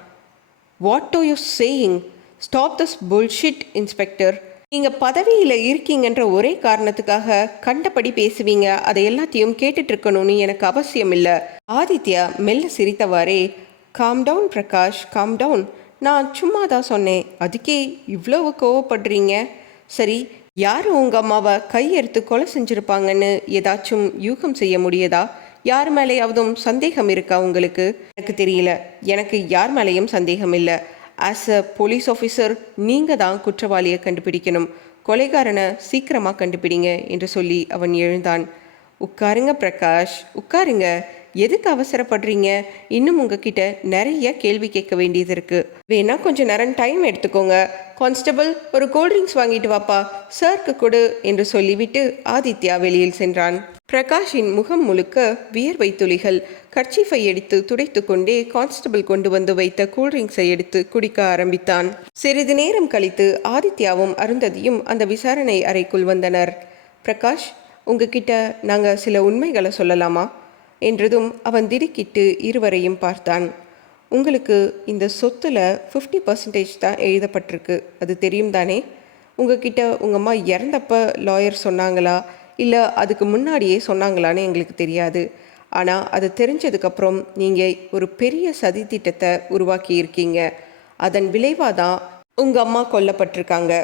What are you saying? Stop this bullshit inspector. நீங்கள் பதவியில் இருக்கீங்கன்ற ஒரே காரணத்துக்காக கண்டபடி பேசுவீங்க. அதை எல்லாத்தையும் கேட்டுட்டு இருக்கணும்னு எனக்கு அவசியம் இல்லை. ஆதித்யா மெல்ல சிரித்தவாறே, calm down Prakash, calm down. நான் சும்மா தான் சொன்னேன், அதுக்கே இவ்வளவு கோவப்படுறீங்க? சரி, யாரும் உங்கள் அம்மாவை கையெடுத்து கொலை செஞ்சுருப்பாங்கன்னு ஏதாச்சும் யூகம் செய்ய முடியதா? யார் மேலேயாவதும் சந்தேகம் இருக்கா உங்களுக்கு? எனக்கு தெரியல. எனக்கு யார் மேலேயும் சந்தேகம் இல்லை. ஆஸ் அ போலீஸ் ஆஃபீஸர் நீங்கள் தான் குற்றவாளியை கண்டுபிடிக்கணும். கொலைகாரனை சீக்கிரமாக கண்டுபிடிங்க என்று சொல்லி அவன் எழுந்தான். உட்காருங்க பிரகாஷ், உட்காருங்க. எதுக்கு அவசரப்படுறீங்க? இன்னும் உங்ககிட்ட நிறைய கேள்வி கேட்க வேண்டியது இருக்கு. வேணா கொஞ்சம் நேரம் டைம் எடுத்துக்கோங்க. கான்ஸ்டபிள், ஒரு கூல்ட்ரிங்க்ஸ் வாங்கிட்டு வாப்பா, சார்க்கு கொடு என்று சொல்லிவிட்டு ஆதித்யா வெளியில் சென்றான். பிரகாஷின் முகம் முழுக்க வியர்வை துளிகள். கர்ச்சீஃபை எடுத்து துடைத்து கொண்டே கான்ஸ்டபிள் கொண்டு வந்து வைத்த கூல்ட்ரிங்க்ஸை எடுத்து குடிக்க ஆரம்பித்தான். சிறிது நேரம் கழித்து ஆதித்யாவும் அருந்ததியும் அந்த விசாரணை அறைக்குள் வந்தனர். பிரகாஷ், உங்ககிட்ட நாங்கள் சில உண்மைகளை சொல்லலாமா என்றதும் அவன் திடுக்கிட்டு இருவரையும் பார்த்தான். உங்களுக்கு இந்த சொத்தில் 50% தான் எழுதப்பட்டிருக்கு, அது தெரியும் தானே? உங்ககிட்ட உங்கள் அம்மா இறந்தப்ப லாயர் சொன்னாங்களா இல்லை அதுக்கு முன்னாடியே சொன்னாங்களான்னு எங்களுக்கு தெரியாது. ஆனால் அது தெரிஞ்சதுக்கப்புறம் நீங்கள் ஒரு பெரிய சதி திட்டத்தை உருவாக்கி இருக்கீங்க. அதன் விளைவாக தான் உங்கள் அம்மா கொல்லப்பட்டிருக்காங்க.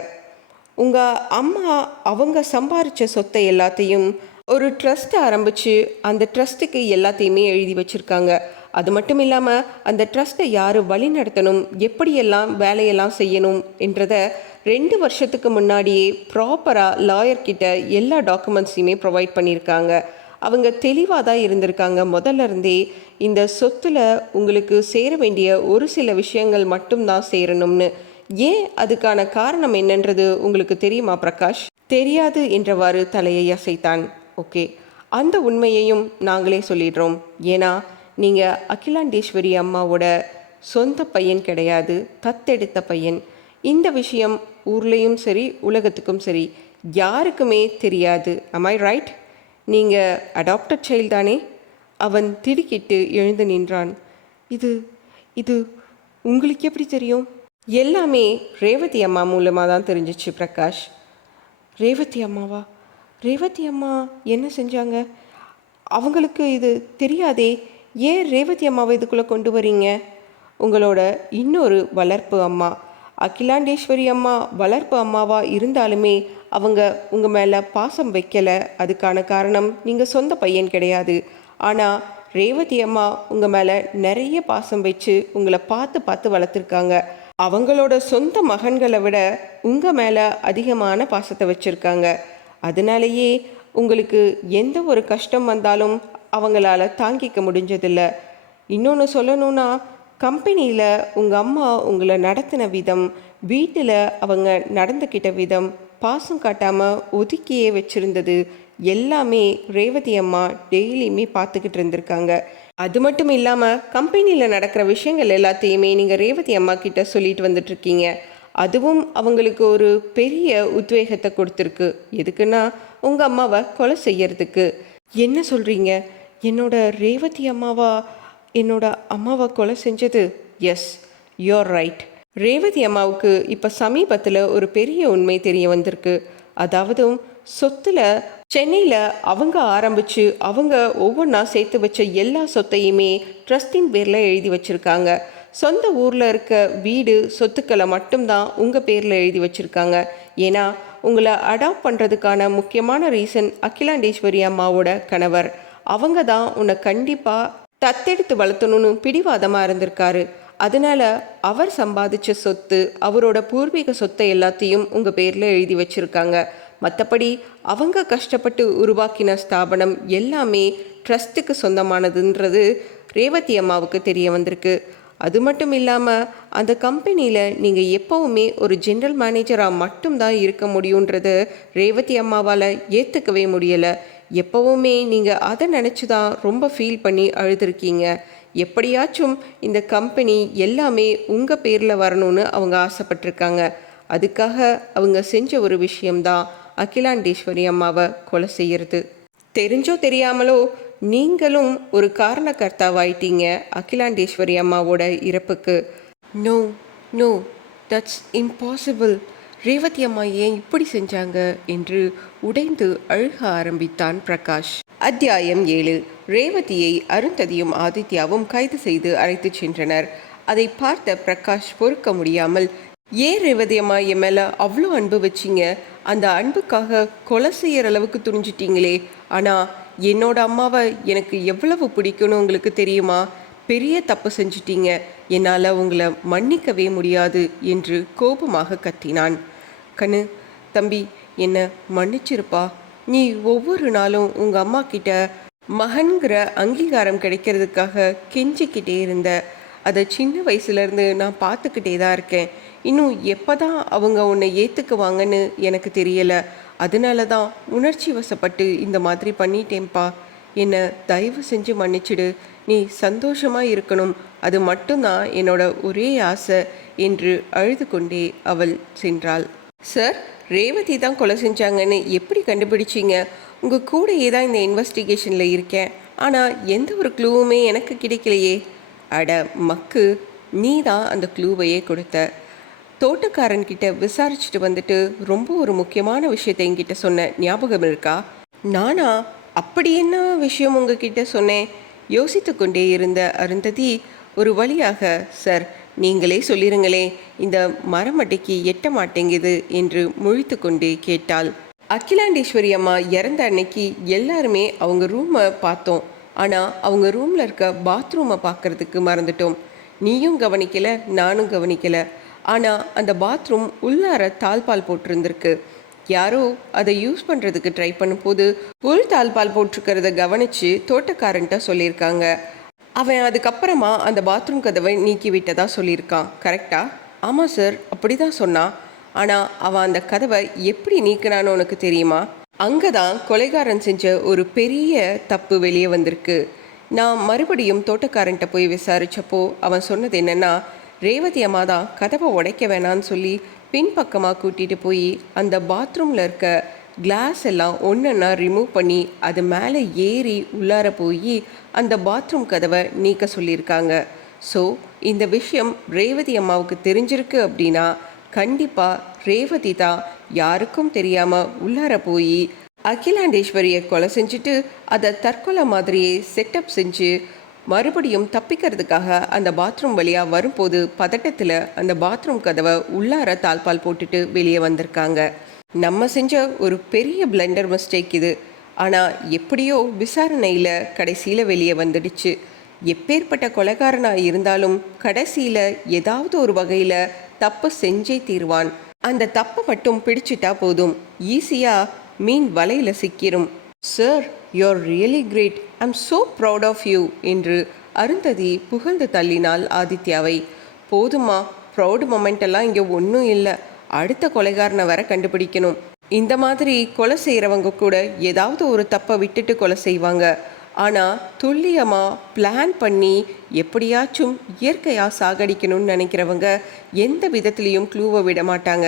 உங்கள் அம்மா அவங்க சம்பாரித்த சொத்தை எல்லாத்தையும் ஒரு ட்ரஸ்ட்டை ஆரம்பித்து அந்த ட்ரஸ்ட்டுக்கு எல்லாத்தையுமே எழுதி வச்சுருக்காங்க. அது மட்டும் இல்லாமல் அந்த ட்ரஸ்ட்டை யார் வழி நடத்தணும், எப்படியெல்லாம் வேலையெல்லாம் செய்யணும் என்றதை 2 வருஷத்துக்கு முன்னாடியே ப்ராப்பராக லாயர்கிட்ட எல்லா டாக்குமெண்ட்ஸையுமே ப்ரொவைட் பண்ணியிருக்காங்க. அவங்க தெளிவாக தான் இருந்திருக்காங்க. முதல்ல இருந்தே இந்த சொத்தில் உங்களுக்கு சேர வேண்டிய ஒரு சில விஷயங்கள் மட்டும்தான் சேரணும்னு. ஏன், அதுக்கான காரணம் என்னன்றது உங்களுக்கு தெரியுமா பிரகாஷ்? தெரியாது என்றவாறு தலையை அசைத்தான். ஓகே, அந்த உண்மையையும் நாங்களே சொல்லிடுறோம். ஏன்னா நீங்கள் அகிலாண்டேஸ்வரி அம்மாவோட சொந்த பையன் கிடையாது, தத்தெடுத்த பையன். இந்த விஷயம் ஊர்லேயும் சரி உலகத்துக்கும் சரி யாருக்குமே தெரியாது. am I right? நீங்கள் அடாப்டட் சைல்டு தானே? அவன் திடுக்கிட்டு எழுந்து நின்றான். இது இது உங்களுக்கு எப்படி தெரியும்? எல்லாமே ரேவதி அம்மா மூலமாக தான் தெரிஞ்சிச்சு பிரகாஷ். ரேவதி அம்மாவா? ரேவதி அம்மா என்ன செஞ்சாங்க? அவங்களுக்கு இது தெரியாதே. ஏன் ரேவதி அம்மாவை இதுக்குள்ளே கொண்டு வரீங்க? உங்களோட இன்னொரு வளர்ப்பு அம்மா அகிலாண்டேஸ்வரி அம்மா வளர்ப்பு அம்மாவாக இருந்தாலுமே அவங்க உங்கள் மேலே பாசம் வைக்கலை. அதுக்கான காரணம் நீங்கள் சொந்த பையன் கிடையாது. ஆனால் ரேவதி அம்மா உங்கள் மேலே நிறைய பாசம் வச்சு உங்களை பார்த்து பார்த்து வளர்த்துருக்காங்க. அவங்களோட சொந்த மகன்களை விட உங்கள் மேலே அதிகமான பாசத்தை வச்சுருக்காங்க. அதனாலேயே உங்களுக்கு எந்த ஒரு கஷ்டம் வந்தாலும் அவங்களால தாங்கிக்க முடிஞ்சதில்லை. இன்னொன்று சொல்லணும்னா, கம்பெனியில் உங்கள் அம்மா உங்களை நடத்தின விதம், வீட்டில் அவங்க நடந்துக்கிட்ட விதம், பாசம் காட்டாமல் ஒதுக்கியே வச்சுருந்தது எல்லாமே ரேவதி அம்மா டெய்லியுமே பார்த்துக்கிட்டு இருந்திருக்காங்க. அது மட்டும் இல்லாமல் கம்பெனியில் நடக்கிற விஷயங்கள் எல்லாத்தையுமே நீங்கள் ரேவதி அம்மா கிட்ட சொல்லிட்டு வந்துட்ருக்கீங்க. அதுவும் அவங்களுக்கு ஒரு பெரிய உத்வேகத்தை கொடுத்துருக்கு. எதுக்குன்னா உங்கள் அம்மாவை கொலை செய்யறதுக்கு. என்ன சொல்கிறீங்க? என்னோட ரேவதி என்னோட அம்மாவை கொலை செஞ்சது? S, you are right. ரேவதி அம்மாவுக்கு இப்போ சமீபத்தில் ஒரு பெரிய உண்மை தெரிய வந்திருக்கு. அதாவது சொத்தில் சென்னையில் அவங்க ஆரம்பித்து அவங்க ஒவ்வொன்றா சேர்த்து வச்ச எல்லா சொத்தையுமே ட்ரஸ்டின் பேரில் எழுதி வச்சுருக்காங்க. சொந்த ஊரில் இருக்க வீடு சொத்துக்களை மட்டும்தான் உங்கள் பேரில் எழுதி வச்சுருக்காங்க. ஏன்னா உங்களை அடாப்ட் பண்ணுறதுக்கான முக்கியமான ரீசன் அகிலாண்டேஸ்வரி அம்மாவோட கணவர். அவங்க தான் உன்னை கண்டிப்பாக தத்தெடுத்து வளர்த்தணும்னு பிடிவாதமாக இருந்திருக்காரு. அதனால அவர் சம்பாதிச்ச சொத்து, அவரோட பூர்வீக சொத்தை எல்லாத்தையும் உங்கள் பேரில் எழுதி வச்சுருக்காங்க. மற்றபடி அவங்க கஷ்டப்பட்டு உருவாக்கின ஸ்தாபனம் எல்லாமே ட்ரஸ்ட்டுக்கு சொந்தமானதுன்றது ரேவதி அம்மாவுக்கு தெரிய வந்திருக்கு. அது மட்டும் இல்லாமல் அந்த கம்பெனியில் நீங்கள் எப்போவுமே ஒரு ஜென்ரல் மேனேஜராக மட்டும்தான் இருக்க முடியுன்றது ரேவதி அம்மாவால் ஏற்றுக்கவே முடியலை. எப்போவுமே நீங்கள் அதை நினச்சி தான் ரொம்ப ஃபீல் பண்ணி அழுதுருக்கீங்க. எப்படியாச்சும் இந்த கம்பெனி எல்லாமே உங்கள் பேரில் வரணும்னு அவங்க ஆசைப்பட்டிருக்காங்க. அதுக்காக அவங்க செஞ்ச ஒரு விஷயம்தான் அகிலாண்டேஸ்வரி அம்மாவை கொலை செய்கிறது. தெரிஞ்சோ தெரியாமலோ நீங்களும் ஒரு காரணக்கர்த்தாவாயிட்டீங்க அகிலாண்டேஸ்வரி அம்மாவோட இறப்புக்கு. No no, that's impossible. Revathi அம்மா ஏன் இப்படி செஞ்சாங்க என்று உடைந்து அழுக ஆரம்பித்தான் பிரகாஷ். அத்தியாயம் 7. ரேவதியை அருந்ததியும் ஆதித்யாவும் கைது செய்து அழைத்து சென்றனர். அதை பார்த்த பிரகாஷ் பொறுக்க முடியாமல், ஏன் ரேவதி அம்மா என் மேலே அவ்வளோ அன்பு வச்சிங்க? அந்த அன்புக்காக கொலை செய்கிற அளவுக்கு துணிஞ்சிட்டீங்களே. ஆனால் என்னோட அம்மாவை எனக்கு எவ்வளவு பிடிக்கணும் உங்களுக்கு தெரியுமா? பெரிய தப்பு செஞ்சிட்டீங்க, என்னால் உங்களை மன்னிக்கவே முடியாது என்று கோபமாக கத்தினான். கண்ணு, தம்பி, என்னை மன்னிச்சிருப்பா. நீ ஒவ்வொரு நாளும் உங்கள் அம்மா கிட்ட மகன்கிற அங்கீகாரம் கிடைக்கிறதுக்காக கெஞ்சிக்கிட்டே இருந்த. அதை சின்ன வயசுலேருந்து நான் பார்த்துக்கிட்டே தான் இருக்கேன். இன்னும் எப்போ தான் அவங்க உன்னை ஏற்றுக்குவாங்கன்னு எனக்கு தெரியலை. அதனால தான் உணர்ச்சி வசப்பட்டு இந்த மாதிரி பண்ணிட்டேன்ப்பா. என்னை தயவு செஞ்சு மன்னிச்சிடு. நீ சந்தோஷமாக இருக்கணும், அது மட்டும்தான் என்னோட ஒரே ஆசை என்று அழுது கொண்டே அவள் சென்றாள். சார், ரேவதி தான் கொலை செஞ்சாங்கன்னு எப்படி கண்டுபிடிச்சிங்க? உங்கள் கூடயே தான் இந்த இன்வெஸ்டிகேஷனில் இருக்கேன், ஆனால் எந்த ஒரு க்ளூவுமே எனக்கு கிடைக்கலையே. அட மக்கு, நீ தான் அந்த க்ளூவையே கொடுத்த. தோட்டக்காரன்கிட்ட விசாரிச்சுட்டு வந்துட்டு ரொம்ப ஒரு முக்கியமான விஷயத்தை என்கிட்ட சொன்ன ஞாபகம் இருக்கா? நானா? அப்படி என்ன விஷயம் உங்ககிட்ட சொன்னேன்? யோசித்து கொண்டே இருந்த அருந்ததி ஒரு வழியாக, சார் நீங்களே சொல்லிருங்களே, இந்த மரமட்டைக்கு எட்ட மாட்டேங்குது என்று முழித்து கொண்டே கேட்டாள். அகிலாண்டேஸ்வரி அம்மா இறந்த அன்னைக்கு எல்லாருமே அவங்க ரூமை பார்த்தோம். ஆனால் அவங்க ரூமில் இருக்க பாத்ரூமை பார்க்குறதுக்கு மறந்துட்டோம். நீயும் கவனிக்கலை, நானும் கவனிக்கலை. ஆனால் அந்த பாத்ரூம் உள்ளார தாழ்பால் போட்டிருந்திருக்கு. யாரோ அதை யூஸ் பண்ணுறதுக்கு ட்ரை பண்ணும்போது உள் தாழ்பால் போட்டிருக்கிறத கவனித்து தோட்டக்காரன்ட்ட சொல்லியிருக்காங்க. அவன் அதுக்கப்புறமா அந்த பாத்ரூம் கதவை நீக்கி விட்டதா சொல்லியிருக்கான். கரெக்டா? ஆமாம் சார், அப்படி தான் சொன்னான். ஆனால் அவன் அந்த கதவை எப்படி நீக்கினான்னு உனக்கு தெரியுமா? அங்கே தான் கொலைகாரன் செஞ்ச ஒரு பெரிய தப்பு வெளியே வந்திருக்கு. நான் மறுபடியும் தோட்டக்காரன்ட்ட போய் விசாரித்தப்போ அவன் சொன்னது என்னென்னா, ரேவதி அம்மா தான் கதவை உடைக்க வேணான்னு சொல்லி பின்பக்கமாக கூட்டிகிட்டு போய் அந்த பாத்ரூமில் இருக்க கிளாஸ் எல்லாம் ஒன்றா ரிமூவ் பண்ணி அது மேலே ஏறி உள்ளார போய் அந்த பாத்ரூம் கதவை நீக்க சொல்லியிருக்காங்க. ஸோ இந்த விஷயம் ரேவதி அம்மாவுக்கு தெரிஞ்சிருக்கு அப்படின்னா கண்டிப்பாக ரேவதி தான் யாருக்கும் தெரியாமல் உள்ளார போய் அகிலாண்டேஸ்வரியை கொலை செஞ்சுட்டு அதை தற்கொலை மாதிரியே செட்டப் செஞ்சு மறுபடியும் தப்பிக்கிறதுக்காக அந்த பாத்ரூம் வழியாக வரும்போது பதட்டத்தில் அந்த பாத்ரூம் கதவை உள்ளார தாழ்பால் போட்டுட்டு வெளியே வந்திருக்காங்க. நம்ம செஞ்ச ஒரு பெரிய பிளண்டர் மிஸ்டேக் இது. ஆனால் எப்படியோ விசாரணையில் கடைசியில் வெளியே வந்துடுச்சு. எப்பேற்பட்ட கொலைகாரனாக இருந்தாலும் கடைசியில் ஏதாவது ஒரு வகையில் தப்பு செஞ்சே தீர்வான். அந்த தப்பை மட்டும் பிடிச்சிட்டா போதும், ஈஸியாக மீன் வலையில் சிக்கிரும். Sir, you're really great, I'm so proud of you என்று அருந்ததி புகழ்ந்து தள்ளினாள் ஆதித்யாவை. போதுமா, ப்ரௌடு மொமெண்டெல்லாம் இங்கே ஒன்றும் இல்லை. அடுத்த கொலைகாரனை வர கண்டுபிடிக்கணும். இந்த மாதிரி கொலை செய்கிறவங்க கூட ஏதாவது ஒரு தப்பை விட்டுட்டு கொலை செய்வாங்க. ஆனால் துல்லியமாக பிளான் பண்ணி எப்படியாச்சும் இயற்கையாக சாகடிக்கணும்னு நினைக்கிறவங்க எந்த விதத்துலேயும் க்ளூவை விட மாட்டாங்க.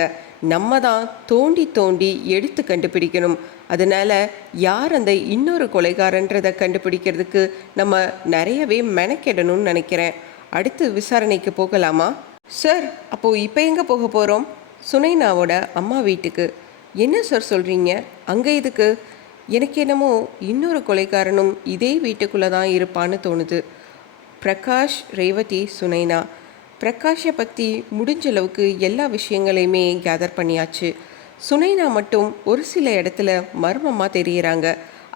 நம்ம தான் தோண்டி தோண்டி எடுத்து கண்டுபிடிக்கணும். அதனால் யார் அந்த இன்னொரு கொலைகாரன்றதை கண்டுபிடிக்கிறதுக்கு நம்ம நிறையவே மெனக்கெடணும்னு நினைக்கிறேன். அடுத்து விசாரணைக்கு போகலாமா? சார், அப்போது இப்போ எங்கே போக போகிறோம்? சுனைனாவோட அம்மா வீட்டுக்கு. என்ன சார் சொல்கிறீங்க? அங்கே இதுக்கு? எனக்கு என்னமோ இன்னொரு கொலைகாரனும் இதே வீட்டுக்குள்ளே தான் இருப்பான்னு தோணுது. பிரகாஷ், ரேவதி, சுனைனா. பிரகாஷை பற்றி முடிஞ்ச அளவுக்கு எல்லா விஷயங்களையுமே கேதர் பண்ணியாச்சு. சுனைனா மட்டும் ஒரு சில இடத்துல மர்மமாக தெரிகிறாங்க.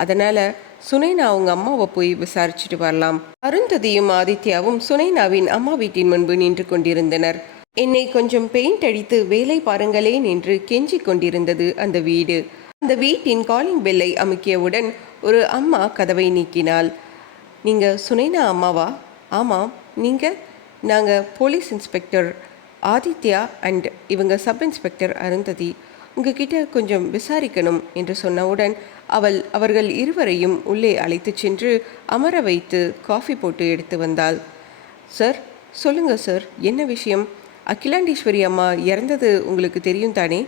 அதனால் சுனைனா அவங்க அம்மாவை போய் விசாரிச்சுட்டு வரலாம். அருந்ததியும் ஆதித்யாவும் சுனைனாவின் அம்மா வீட்டின் முன்பு நின்று கொண்டிருந்தனர். என்னை கொஞ்சம் பெயிண்ட் அடித்து வேலை பாருங்களேன் என்று கெஞ்சி கொண்டிருந்தது அந்த வீடு. அந்த வீட்டின் காலிங் பெல்லை அமுக்கியவுடன் ஒரு அம்மா கதவை நீக்கினாள். நீங்கள் சுனைனா அம்மாவா? ஆமாம். நீங்கள்? நாங்கள் போலீஸ் இன்ஸ்பெக்டர் ஆதித்யா அண்ட் இவங்க சப் இன்ஸ்பெக்டர் அருந்ததி. உங்ககிட்ட கொஞ்சம் விசாரிக்கணும் என்று சொன்னவுடன் அவர்கள் இருவரையும் உள்ளே அழைத்து சென்று அமர வைத்து காஃபி போட்டு எடுத்து வந்தாள். சார், சொல்லுங்கள் சார், என்ன விஷயம்? அகிலாண்டேஸ்வரி அம்மா இறந்தது உங்களுக்கு தெரியும் தானே?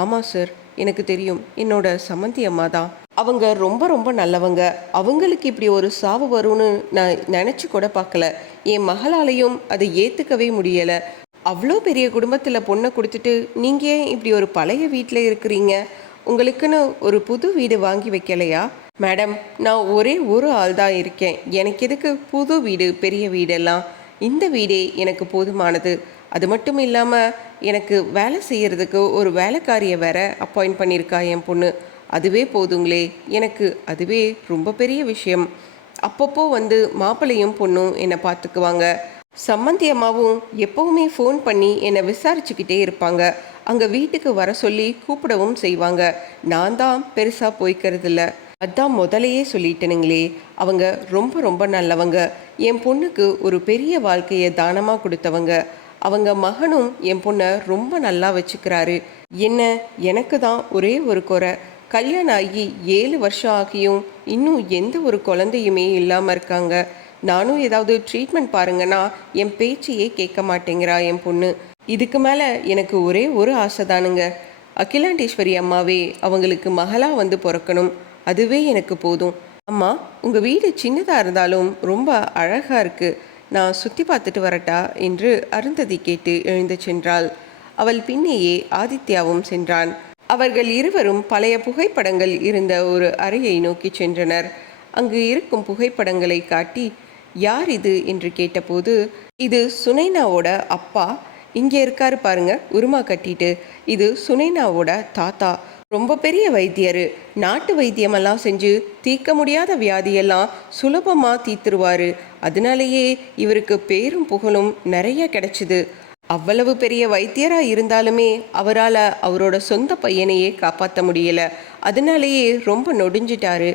ஆமாம் சார், எனக்கு தெரியும். என்னோட சம்மந்தி அம்மா தான். அவங்க ரொம்ப ரொம்ப நல்லவங்க. அவங்களுக்கு இப்படி ஒரு சாவு வரும்னு நான் நினச்சி கூட பார்க்கல. என் மகளாலையும் அதை ஏற்றுக்கவே முடியலை. அவ்வளோ பெரிய குடும்பத்தில் பொண்ணை கொடுத்துட்டு நீங்கள் ஏன் இப்படி ஒரு பழைய வீட்டில் இருக்கிறீங்க? உங்களுக்குன்னு ஒரு புது வீடு வாங்கி வைக்கலையா? மேடம், நான் ஒரே ஒரு ஆள் தான் இருக்கேன். எனக்கு எதுக்கு புது வீடு, பெரிய வீடெல்லாம்? இந்த வீடே எனக்கு போதுமானது. அது மட்டும் இல்லாமல் எனக்கு வேலை செய்கிறதுக்கு ஒரு வேலைக்காரியை வேற அப்பாயிண்ட் பண்ணியிருக்கா என் பொண்ணு. அதுவே போதுங்களே எனக்கு. அதுவே ரொம்ப பெரிய விஷயம். அப்பப்போ வந்து மாப்பிள்ளையும் பொண்ணும் என்னை பார்த்துக்குவாங்க. சம்மந்தி அம்மாவும் எப்பவுமே ஃபோன் பண்ணி என்னை விசாரிச்சுக்கிட்டே இருப்பாங்க. அங்கே வீட்டுக்கு வர சொல்லி கூப்பிடவும் செய்வாங்க. நான் தான் பெருசாக போய்க்கிறதில்ல. அதான் முதலையே சொல்லிட்டேனுங்களே, அவங்க ரொம்ப ரொம்ப நல்லவங்க. என் பொண்ணுக்கு ஒரு பெரிய வாழ்க்கையை தானமாக கொடுத்தவங்க. அவங்க மகனும் என் பொண்ணை ரொம்ப நல்லா வச்சுக்கிறாரு. என்ன, எனக்கு தான் ஒரே ஒரு குறை. கல்யாணம் ஆகி 7 வருஷம் ஆகியும் இன்னும் எந்த ஒரு குழந்தையுமே இல்லாமல் இருக்காங்க. நானும் ஏதாவது ட்ரீட்மெண்ட் பாருங்கன்னா என் பேச்சையே கேட்க மாட்டேங்கிறா என் பொண்ணு. இதுக்கு மேலே எனக்கு ஒரே ஒரு ஆசை தானுங்க. அகிலாண்டேஸ்வரி அம்மாவே அவங்களுக்கு மகளாக வந்து பிறக்கணும். அதுவே எனக்கு போதும். அம்மா, உங்கள் வீடு சின்னதாக இருந்தாலும் ரொம்ப அழகாக இருக்குது. நான் சுற்றி பார்த்துட்டு வரட்டா என்று அருந்ததி கேட்டு எழுந்து சென்றாள். அவள் பின்னேயே ஆதித்யாவும் சென்றான். அவர்கள் இருவரும் பழைய புகைப்படங்கள் இருந்த ஒரு அறையை நோக்கி சென்றனர். அங்கு இருக்கும் புகைப்படங்களை காட்டி, யார் இது என்று கேட்டபோது, இது சுனைனாவோட அப்பா, இங்கே இருக்காரு பாருங்க உருமா கட்டிட்டு, இது சுனைனாவோட தாத்தா, ரொம்ப பெரிய வைத்தியர். நாட்டு வைத்தியமெல்லாம் செஞ்சு தீர்க்க முடியாத வியாதியெல்லாம் சுலபமாக தீர்த்துருவார். அதனாலேயே இவருக்கு பேரும் புகழும் நிறைய கிடைச்சிது. அவ்வளவு பெரிய வைத்தியராக இருந்தாலுமே அவரால் அவரோட சொந்த பையனையே காப்பாற்ற முடியல. அதனாலேயே ரொம்ப நொடிஞ்சிட்டாரு.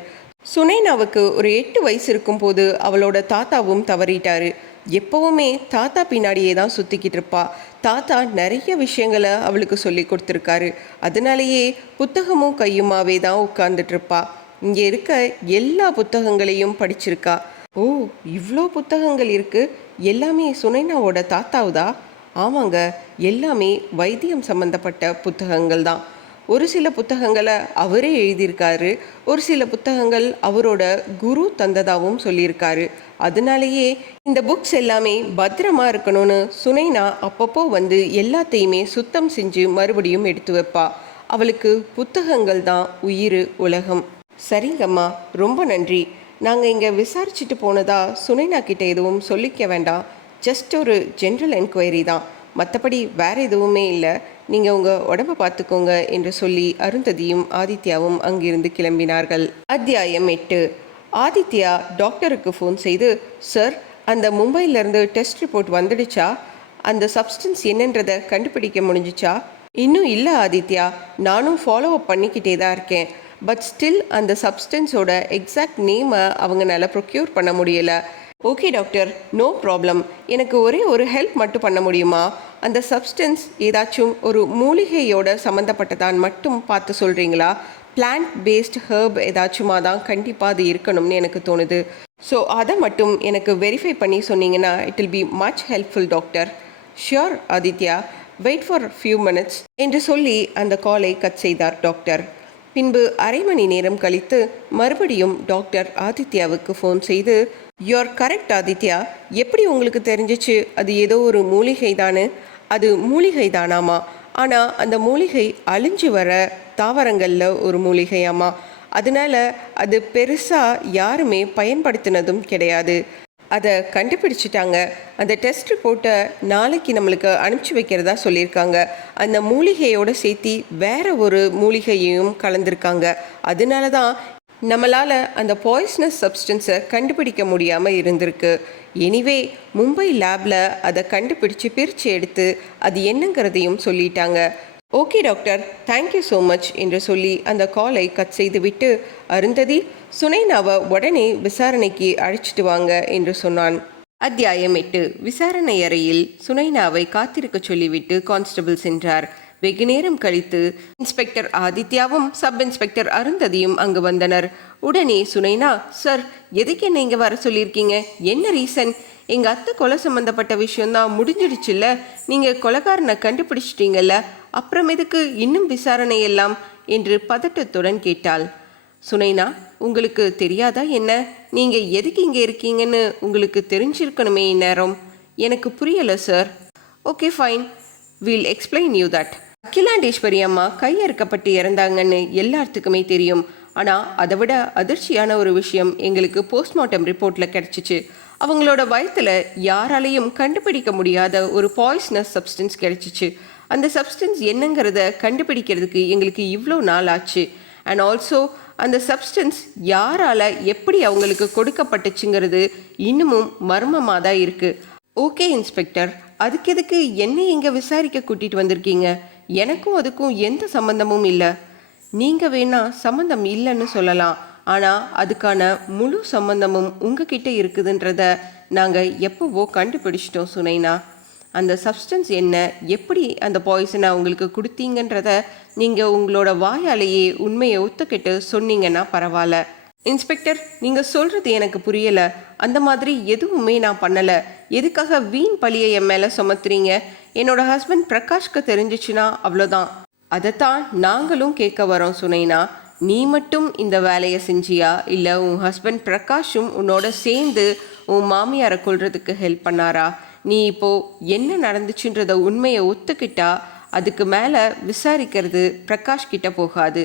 சுனைனாவுக்கு ஒரு 8 வயசு இருக்கும்போது அவளோட தாத்தாவும் தவறிட்டாரு. எப்பவுமே தாத்தா பின்னாடியே தான் சுற்றிக்கிட்டு இருப்பா. தாத்தா நிறைய விஷயங்களை அவளுக்கு சொல்லி கொடுத்துருக்காரு. அதனாலேயே புத்தகமும் கையுமாவே தான் உட்கார்ந்துட்டு இருப்பா. இங்கே இருக்க எல்லா புத்தகங்களையும் படிச்சிருக்கா. ஓ, இவ்வளோ புத்தகங்கள் இருக்கு. எல்லாமே சுனைனாவோட தாத்தாவுதா? ஆமாங்க, எல்லாமே வைத்தியம் சம்பந்தப்பட்ட புத்தகங்கள் தான். ஒரு சில புத்தகங்களை அவரே எழுதியிருக்காரு. ஒரு சில புத்தகங்கள் அவரோட குரு தந்ததாகவும் சொல்லியிருக்காரு. அதனாலேயே இந்த புக்ஸ் எல்லாமே பத்திரமா இருக்கணும்னு சுனைனா அப்பப்போ வந்து எல்லாத்தையுமே சுத்தம் செஞ்சு மறுபடியும் எடுத்து வைப்பா. அவளுக்கு புத்தகங்கள் தான் உயிர், உலகம். சரிங்கம்மா, ரொம்ப நன்றி. நாங்கள் இங்கே விசாரிச்சுட்டு போனதா சுனைனா கிட்ட எதுவும் சொல்லிக்க வேண்டாம். ஜஸ்ட் ஒரு ஜென்ரல் என்கொயரி தான், மற்றபடி வேறு எதுவுமே இல்லை. நீங்கள் உங்கள் உடம்பை பார்த்துக்கோங்க என்று சொல்லி அருந்ததியும் ஆதித்யாவும் அங்கிருந்து கிளம்பினார்கள். அத்தியாயம் 8. ஆதித்யா டாக்டருக்கு ஃபோன் செய்து, சார், அந்த மும்பையிலேருந்து டெஸ்ட் ரிப்போர்ட் வந்துடுச்சா? அந்த சப்ஸ்டன்ஸ் என்னன்றதை கண்டுபிடிக்க முடிஞ்சிச்சா? இன்னும் இல்லை ஆதித்யா, நானும் ஃபாலோ அப் பண்ணிக்கிட்டே தான் இருக்கேன். பட் ஸ்டில் அந்த சப்ஸ்டன்ஸோட எக்ஸாக்ட் நேமை அவங்களால ப்ரொக்யூர் பண்ண முடியலை. Okay doctor, no problem. எனக்கு ஒரே ஒரு ஹெல்ப் மட்டும் பண்ண முடியுமா? அந்த சப்ஸ்டன்ஸ் ஏதாச்சும் ஒரு மூலிகையோட சம்மந்தப்பட்டதான் மட்டும் பார்த்து சொல்கிறீங்களா? பிளான்ட் பேஸ்ட் ஹெர்ப் ஏதாச்சுமா தான் கண்டிப்பாக அது இருக்கணும்னு எனக்கு தோணுது. ஸோ அதை மட்டும் எனக்கு வெரிஃபை பண்ணி சொன்னீங்கன்னா it will be much helpful doctor. Sure Aditya, wait for few minutes என்று சொல்லி அந்த காலை கட் செய்தார் டாக்டர். பின்பு அரை மணி நேரம் கழித்து மறுபடியும் டாக்டர் ஆதித்யாவுக்கு ஃபோன் செய்து, யூஆர் கரெக்ட் ஆதித்யா, எப்படி உங்களுக்கு தெரிஞ்சிச்சு அது ஏதோ ஒரு மூலிகை தானே? அது மூலிகை தானாமா, ஆனால் அந்த மூலிகை அழிஞ்சு வர தாவரங்களில் ஒரு மூலிகையாமா. அதனால அது பெருசாக யாருமே பயன்படுத்தினதும் கிடையாது. அதை கண்டுபிடிச்சிட்டாங்க. அந்த டெஸ்ட் ரிப்போர்ட்டை நாளைக்கு நம்மளுக்கு அனுப்பிச்சி வைக்கிறதா சொல்லியிருக்காங்க. அந்த மூலிகையோடு சேர்த்து வேற ஒரு மூலிகையையும் கலந்துருக்காங்க. அதனால தான் நம்மளால் அந்த பாய்சனஸ் சப்ஸ்டன்ஸை கண்டுபிடிக்க முடியாமல் இருந்திருக்கு. எனிவே, மும்பை லேபில் அதை கண்டுபிடிச்சு பிரித்து எடுத்து அது என்னங்கிறதையும் சொல்லிட்டாங்க. Okay doctor, thank you so much என்று சொல்லி அந்த காலை கட் செய்துவிட்டு, அருந்ததி, சுனைனாவை உடனே விசாரணைக்கு அழைச்சிட்டு வாங்க என்று சொன்னான். அத்தியாயம் 8. விசாரணை அறையில் சுனைனாவை காத்திருக்க சொல்லிவிட்டு கான்ஸ்டபிள் சென்றார். வெகு நேரம் கழித்து இன்ஸ்பெக்டர் ஆதித்யாவும் சப் இன்ஸ்பெக்டர் அருந்ததியும் அங்கு வந்தனர். உடனே சுனைனா, சார், எதுக்கு என்ன இங்கே வர சொல்லியிருக்கீங்க? என்ன ரீசன்? எங்கள் அத்தை கொலை சம்மந்தப்பட்ட விஷயந்தான் முடிஞ்சிடுச்சுல்ல. நீங்கள் கொலைகாரனை கண்டுபிடிச்சிட்டீங்கல்ல, அப்புறம் எதுக்கு இன்னும் விசாரணை எல்லாம் என்று பதட்டத்துடன் கேட்டாள். சுனைனா, உங்களுக்கு தெரியாதா என்ன? நீங்கள் எதுக்கு இங்கே இருக்கீங்கன்னு உங்களுக்கு தெரிஞ்சிருக்கணுமே இந்நேரம். எனக்கு புரியலை sir. Okay fine, will explain you that. Akilandeswari அம்மா கையறுக்கப்பட்டு இறந்தாங்கன்னு எல்லாத்துக்குமே தெரியும். ஆனால் அதை விட அதிர்ச்சியான ஒரு விஷயம் எங்களுக்கு போஸ்ட்மார்ட்டம் ரிப்போர்ட்டில் கிடச்சிச்சு. அவங்களோட வயத்தில் யாராலையும் கண்டுபிடிக்க முடியாத ஒரு பாய்சனஸ் சப்ஸ்டன்ஸ் கிடச்சிச்சு. அந்த சப்ஸ்டன்ஸ் என்னங்கிறத கண்டுபிடிக்கிறதுக்கு எங்களுக்கு இவ்வளோ நாள் ஆச்சு. அண்ட் ஆல்சோ அந்த சப்ஸ்டன்ஸ் யாரால் எப்படி அவங்களுக்கு கொடுக்கப்பட்டுச்சுங்கிறது இன்னமும் மர்மமாக தான் இருக்குது. ஓகே இன்ஸ்பெக்டர், அதுக்கு எதுக்கு என்னை இங்கே விசாரிக்க கூட்டிட்டு வந்திருக்கீங்க? எனக்கும் அதுக்கும் எந்த சம்பந்தமும் இல்லை. நீங்கள் வேணா சம்மந்தம் இல்லைன்னு சொல்லலாம், ஆனால் அதுக்கான முழு சம்பந்தமும் உங்ககிட்ட இருக்குதுன்றத நாங்கள் எப்போவோ கண்டுபிடிச்சிட்டோம் சுனைனா. அந்த சப்ஸ்டன்ஸ் என்ன, எப்படி அந்த பாய்சனை உங்களுக்கு கொடுத்தீங்கன்றத நீங்கள் உங்களோட வாயாலேயே உண்மையை ஒத்துக்கிட்டு சொன்னீங்கன்னா பரவாயில்ல. இன்ஸ்பெக்டர், நீங்கள் சொல்கிறது எனக்கு புரியலை. அந்த மாதிரி எதுவுமே நான் பண்ணலை. எதுக்காக வீண் பழியை என் மேலே சுமத்துறீங்க? என்னோட ஹஸ்பண்ட் பிரகாஷ்க்கு தெரிஞ்சிச்சுன்னா அவ்வளோதான். அதைத்தான் நாங்களும் கேட்க வரோம் சுனைனா. நீ மட்டும் இந்த வேலையை செஞ்சியா, இல்லை உன் ஹஸ்பண்ட் பிரகாஷும் உன்னோட சேர்ந்து உன் மாமியாரை கொல்றதுக்கு ஹெல்ப் பண்ணாரா? நீ இப்போது என்ன நடந்துச்சுன்றத உண்மையை ஒத்துக்கிட்டா அதுக்கு மேலே விசாரிக்கிறது பிரகாஷ் கிட்ட போகாது.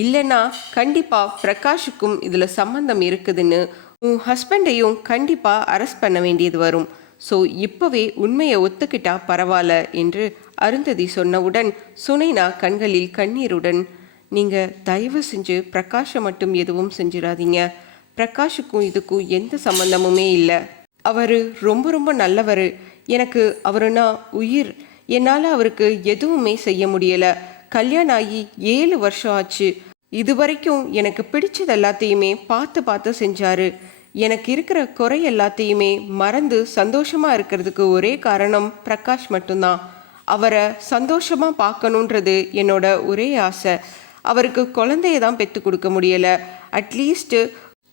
இல்லைன்னா கண்டிப்பாக பிரகாஷுக்கும் இதில் சம்மந்தம் இருக்குதுன்னு உன் ஹஸ்பண்டையும் கண்டிப்பாக அரெஸ்ட் பண்ண வேண்டியது வரும். ஸோ இப்போவே உண்மையை ஒத்துக்கிட்டா பரவாயில்ல என்று அருந்ததி சொன்னவுடன் சுனைனா கண்களில் கண்ணீருடன், நீங்கள் தயவு செஞ்சு பிரகாஷை மட்டும் எதுவும் செஞ்சிடாதீங்க. பிரகாஷுக்கும் இதுக்கும் எந்த சம்மந்தமுமே இல்லை. அவர் ரொம்ப ரொம்ப நல்லவர். எனக்கு அவருனா உயிர். என்னால் அவருக்கு எதுவுமே செய்ய முடியலை. கல்யாணம் ஆகி 7 வருஷம் ஆச்சு. இது வரைக்கும் எனக்கு பிடிச்சது எல்லாத்தையுமே பார்த்து பார்த்து செஞ்சாரு. எனக்கு இருக்கிற குறை எல்லாத்தையுமே மறந்து சந்தோஷமாக இருக்கிறதுக்கு ஒரே காரணம் பிரகாஷ் மட்டும்தான். அவரை சந்தோஷமாக பார்க்கணுன்றது என்னோட ஒரே ஆசை. அவருக்கு குழந்தைய தான் பெற்று கொடுக்க முடியலை. அட்லீஸ்ட்டு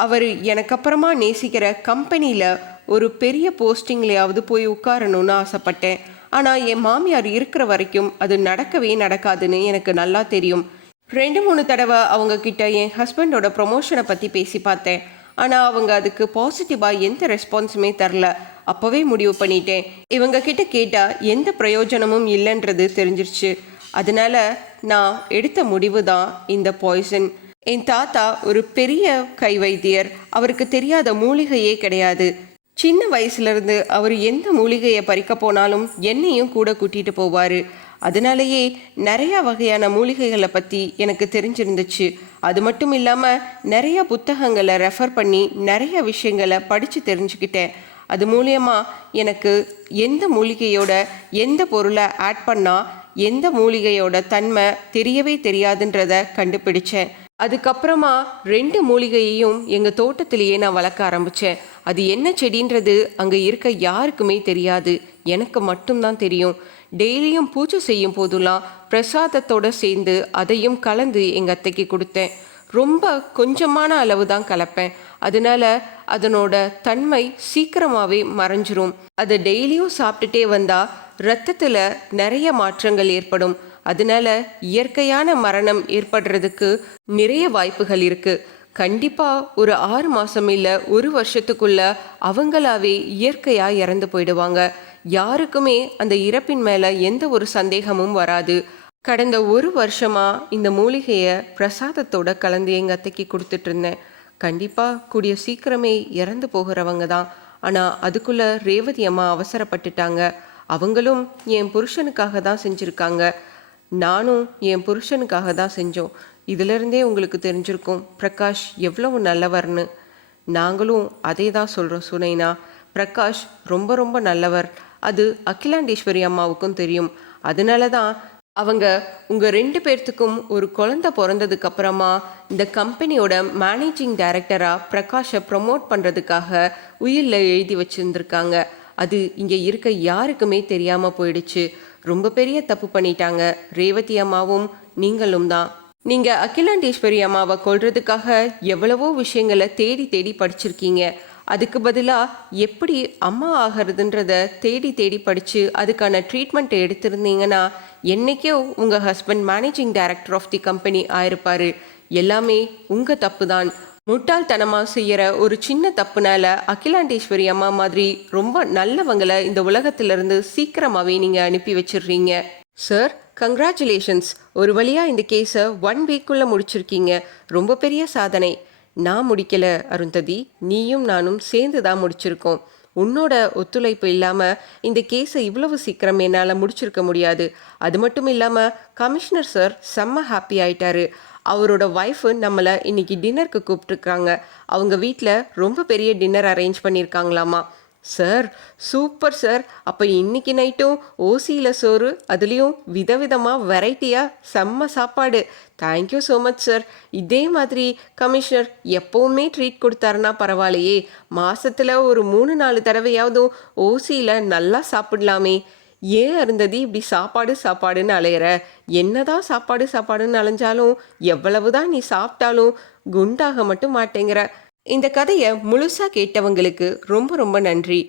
அவர் எனக்கு அப்புறமா நேசிக்கிற கம்பெனியில் ஒரு பெரிய போஸ்டிங்லையாவது போய் உட்காரணும்னு ஆசைப்பட்டேன். ஆனால் என் மாமியார் இருக்கிற வரைக்கும் அது நடக்கவே நடக்காதுன்னு எனக்கு நல்லா தெரியும். 2-3 தடவை அவங்க கிட்ட என் ஹஸ்பண்டோட ப்ரொமோஷனை பற்றி பேசி பார்த்தேன். ஆனால் அவங்க அதுக்கு பாசிட்டிவாக எந்த ரெஸ்பான்ஸுமே தரல. அப்போவே முடிவு பண்ணிட்டேன், இவங்க கிட்ட கேட்டால் எந்த பிரயோஜனமும் இல்லைன்றது தெரிஞ்சிருச்சு. அதனால நான் எடுத்த முடிவு தான் இந்த பாய்சன். என் தாத்தா ஒரு பெரிய கை வைத்தியர். அவருக்கு தெரியாத மூலிகையே கிடையாது. சின்ன வயசுலேருந்து அவர் எந்த மூலிகையை பறிக்க போனாலும் என்னையும் கூட கூட்டிகிட்டு போவார். அதனாலேயே நிறையா வகையான மூலிகைகளை பற்றி எனக்கு தெரிஞ்சிருந்துச்சு. அது மட்டும் இல்லாமல் நிறைய புத்தகங்களை ரெஃபர் பண்ணி நிறைய விஷயங்களை படித்து தெரிஞ்சுக்கிட்டேன். அது மூலியமாக எனக்கு எந்த மூலிகையோட எந்த பொருளை ஆட் பண்ணால் எந்த மூலிகையோட தன்மை தெரியவே தெரியாதுன்றத கண்டுபிடிச்சேன். அதுக்கப்புறமா 2 மூலிகையையும் எங்கள் தோட்டத்திலேயே நான் வளர்க்க ஆரம்பித்தேன். அது என்ன செடின்றது அங்கே இருக்க யாருக்குமே தெரியாது, எனக்கு மட்டும்தான் தெரியும். டெய்லியும் பூஜை செய்யும் போதெல்லாம் பிரசாதத்தோடு சேர்ந்து அதையும் கலந்து எங்கள் அத்தைக்கு கொடுத்தேன். ரொம்ப கொஞ்சமான அளவு தான் கலப்பேன். அதனால அதனோட தன்மை சீக்கிரமாகவே மறைஞ்சிரும். அதை டெய்லியும் சாப்பிட்டுட்டே வந்தால் இரத்தத்தில் நிறைய மாற்றங்கள் ஏற்படும். அதனால இயற்கையான மரணம் ஏற்படுறதுக்கு நிறைய வாய்ப்புகள் இருக்குது. கண்டிப்பாக ஒரு 6 மாதம் இல்லை 1 வருஷத்துக்குள்ள அவங்களாவே இயற்கையாக இறந்து போயிடுவாங்க. யாருக்குமே அந்த இறப்பின் மேலே எந்த ஒரு சந்தேகமும் வராது. கடந்த 1 வருஷமாக இந்த மூலிகையை பிரசாதத்தோட கலந்து எங்கள் அத்தைக்கு கொடுத்துட்டு இருந்தேன். கண்டிப்பாக கூடிய சீக்கிரமே இறந்து போகிறவங்க தான். ஆனால் அதுக்குள்ளே ரேவதி அம்மா அவசரப்பட்டுட்டாங்க. அவங்களும் என் புருஷனுக்காக தான் செஞ்சுருக்காங்க. நானும் என் புருஷனுக்காக தான் செஞ்சோம். இதிலிருந்தே உங்களுக்கு தெரிஞ்சிருக்கும் பிரகாஷ் எவ்வளவு நல்லவர்னு. நாங்களும் அதே தான் சொல்கிறோம் சுனைனா. பிரகாஷ் ரொம்ப ரொம்ப நல்லவர். அது அகிலாண்டேஸ்வரி அம்மாவுக்கும் தெரியும். அதனால தான் அவங்க உங்கள் 2 பேர்த்துக்கும் ஒரு குழந்தை பிறந்ததுக்கு அப்புறமா இந்த கம்பெனியோட மேனேஜிங் டைரக்டராக பிரகாஷை ப்ரமோட் பண்ணுறதுக்காக உயிரில் எழுதி வச்சுருந்துருக்காங்க. அது இங்கே இருக்க யாருக்குமே தெரியாமல் போயிடுச்சு. ரொம்ப பெரிய தப்பு பண்ணிட்டாங்க ரேவதி அம்மாவும் நீங்களும் தான். நீங்கள் அகிலாண்டேஸ்வரி அம்மாவை கொல்றதுக்காக எவ்வளவோ விஷயங்களை தேடி தேடி படிச்சிருக்கீங்க. அதுக்கு பதிலாக எப்படி அம்மா ஆகிறதுன்றத தேடி தேடி படித்து அதுக்கான ட்ரீட்மெண்ட்டை எடுத்திருந்தீங்கன்னா என்றைக்கோ உங்கள் husband managing director of the company ஆயிருப்பார். எல்லாமே உங்கள் தப்பு தான். முட்டாள்தனமாக செய்கிற ஒரு சின்ன தப்புனால அகிலாண்டேஸ்வரி அம்மா மாதிரி ரொம்ப நல்லவங்களை இந்த உலகத்திலிருந்து சீக்கிரமாகவே நீங்கள் அனுப்பி வச்சிடுறீங்க. Sir, congratulations. ஒரு வழியாக இந்த கேஸை 1 வீக்குள்ளே முடிச்சிருக்கீங்க. ரொம்ப பெரிய சாதனை. நான் முடிக்கலை அருந்ததி, நீயும் நானும் சேர்ந்து தான் முடிச்சிருக்கோம். உன்னோட ஒத்துழைப்பு இல்லாமல் இந்த கேஸை இவ்வளவு சீக்கிரம் என்னால் முடிச்சிருக்க முடியாது. அது மட்டும் இல்லாமல் கமிஷனர் சார் செம்ம ஹாப்பி ஆயிட்டாரு. அவரோட ஒய்ஃபு நம்மளை இன்னைக்கு டின்னருக்கு கூப்பிட்டுருக்காங்க. அவங்க வீட்டில் ரொம்ப பெரிய டின்னர் அரேஞ்ச் பண்ணியிருக்காங்களாமா. Sir, super sir. அப்போ இன்னைக்கு நைட்டும் ஓசியில் சோறு, அதுலேயும் விதவிதமாக வெரைட்டியாக செம்ம சாப்பாடு. Thank you so much sir. இதே மாதிரி கமிஷனர் எப்போவுமே ட்ரீட் கொடுத்தாருன்னா பரவாயில்லையே, மாசத்துல ஒரு 3-4 தடவையாவதும் ஓசியில் நல்லா சாப்பிடலாமே. ஏன் அருந்ததி இப்படி சாப்பாடு சாப்பாடுன்னு அலையிற? என்னதான் சாப்பாடு சாப்பாடுன்னு அலைஞ்சாலும் எவ்வளவுதான் நீ சாப்பிட்டாலும் குண்டாக மட்டும் மாட்டேங்கிற. இந்த கதையை முழுசாக கேட்டவங்களுக்கு ரொம்ப ரொம்ப நன்றி.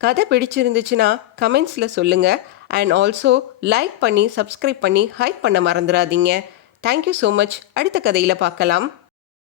கதை பிடிச்சிருந்துச்சுன்னா கமெண்ட்ஸில் சொல்லுங்கள். அண்ட் ஆல்சோ லைக் பண்ணி சப்ஸ்கிரைப் பண்ணி ஹைப் பண்ண மறந்துடாதீங்க. Thank you so much. அடுத்த கதையில் பார்க்கலாம்.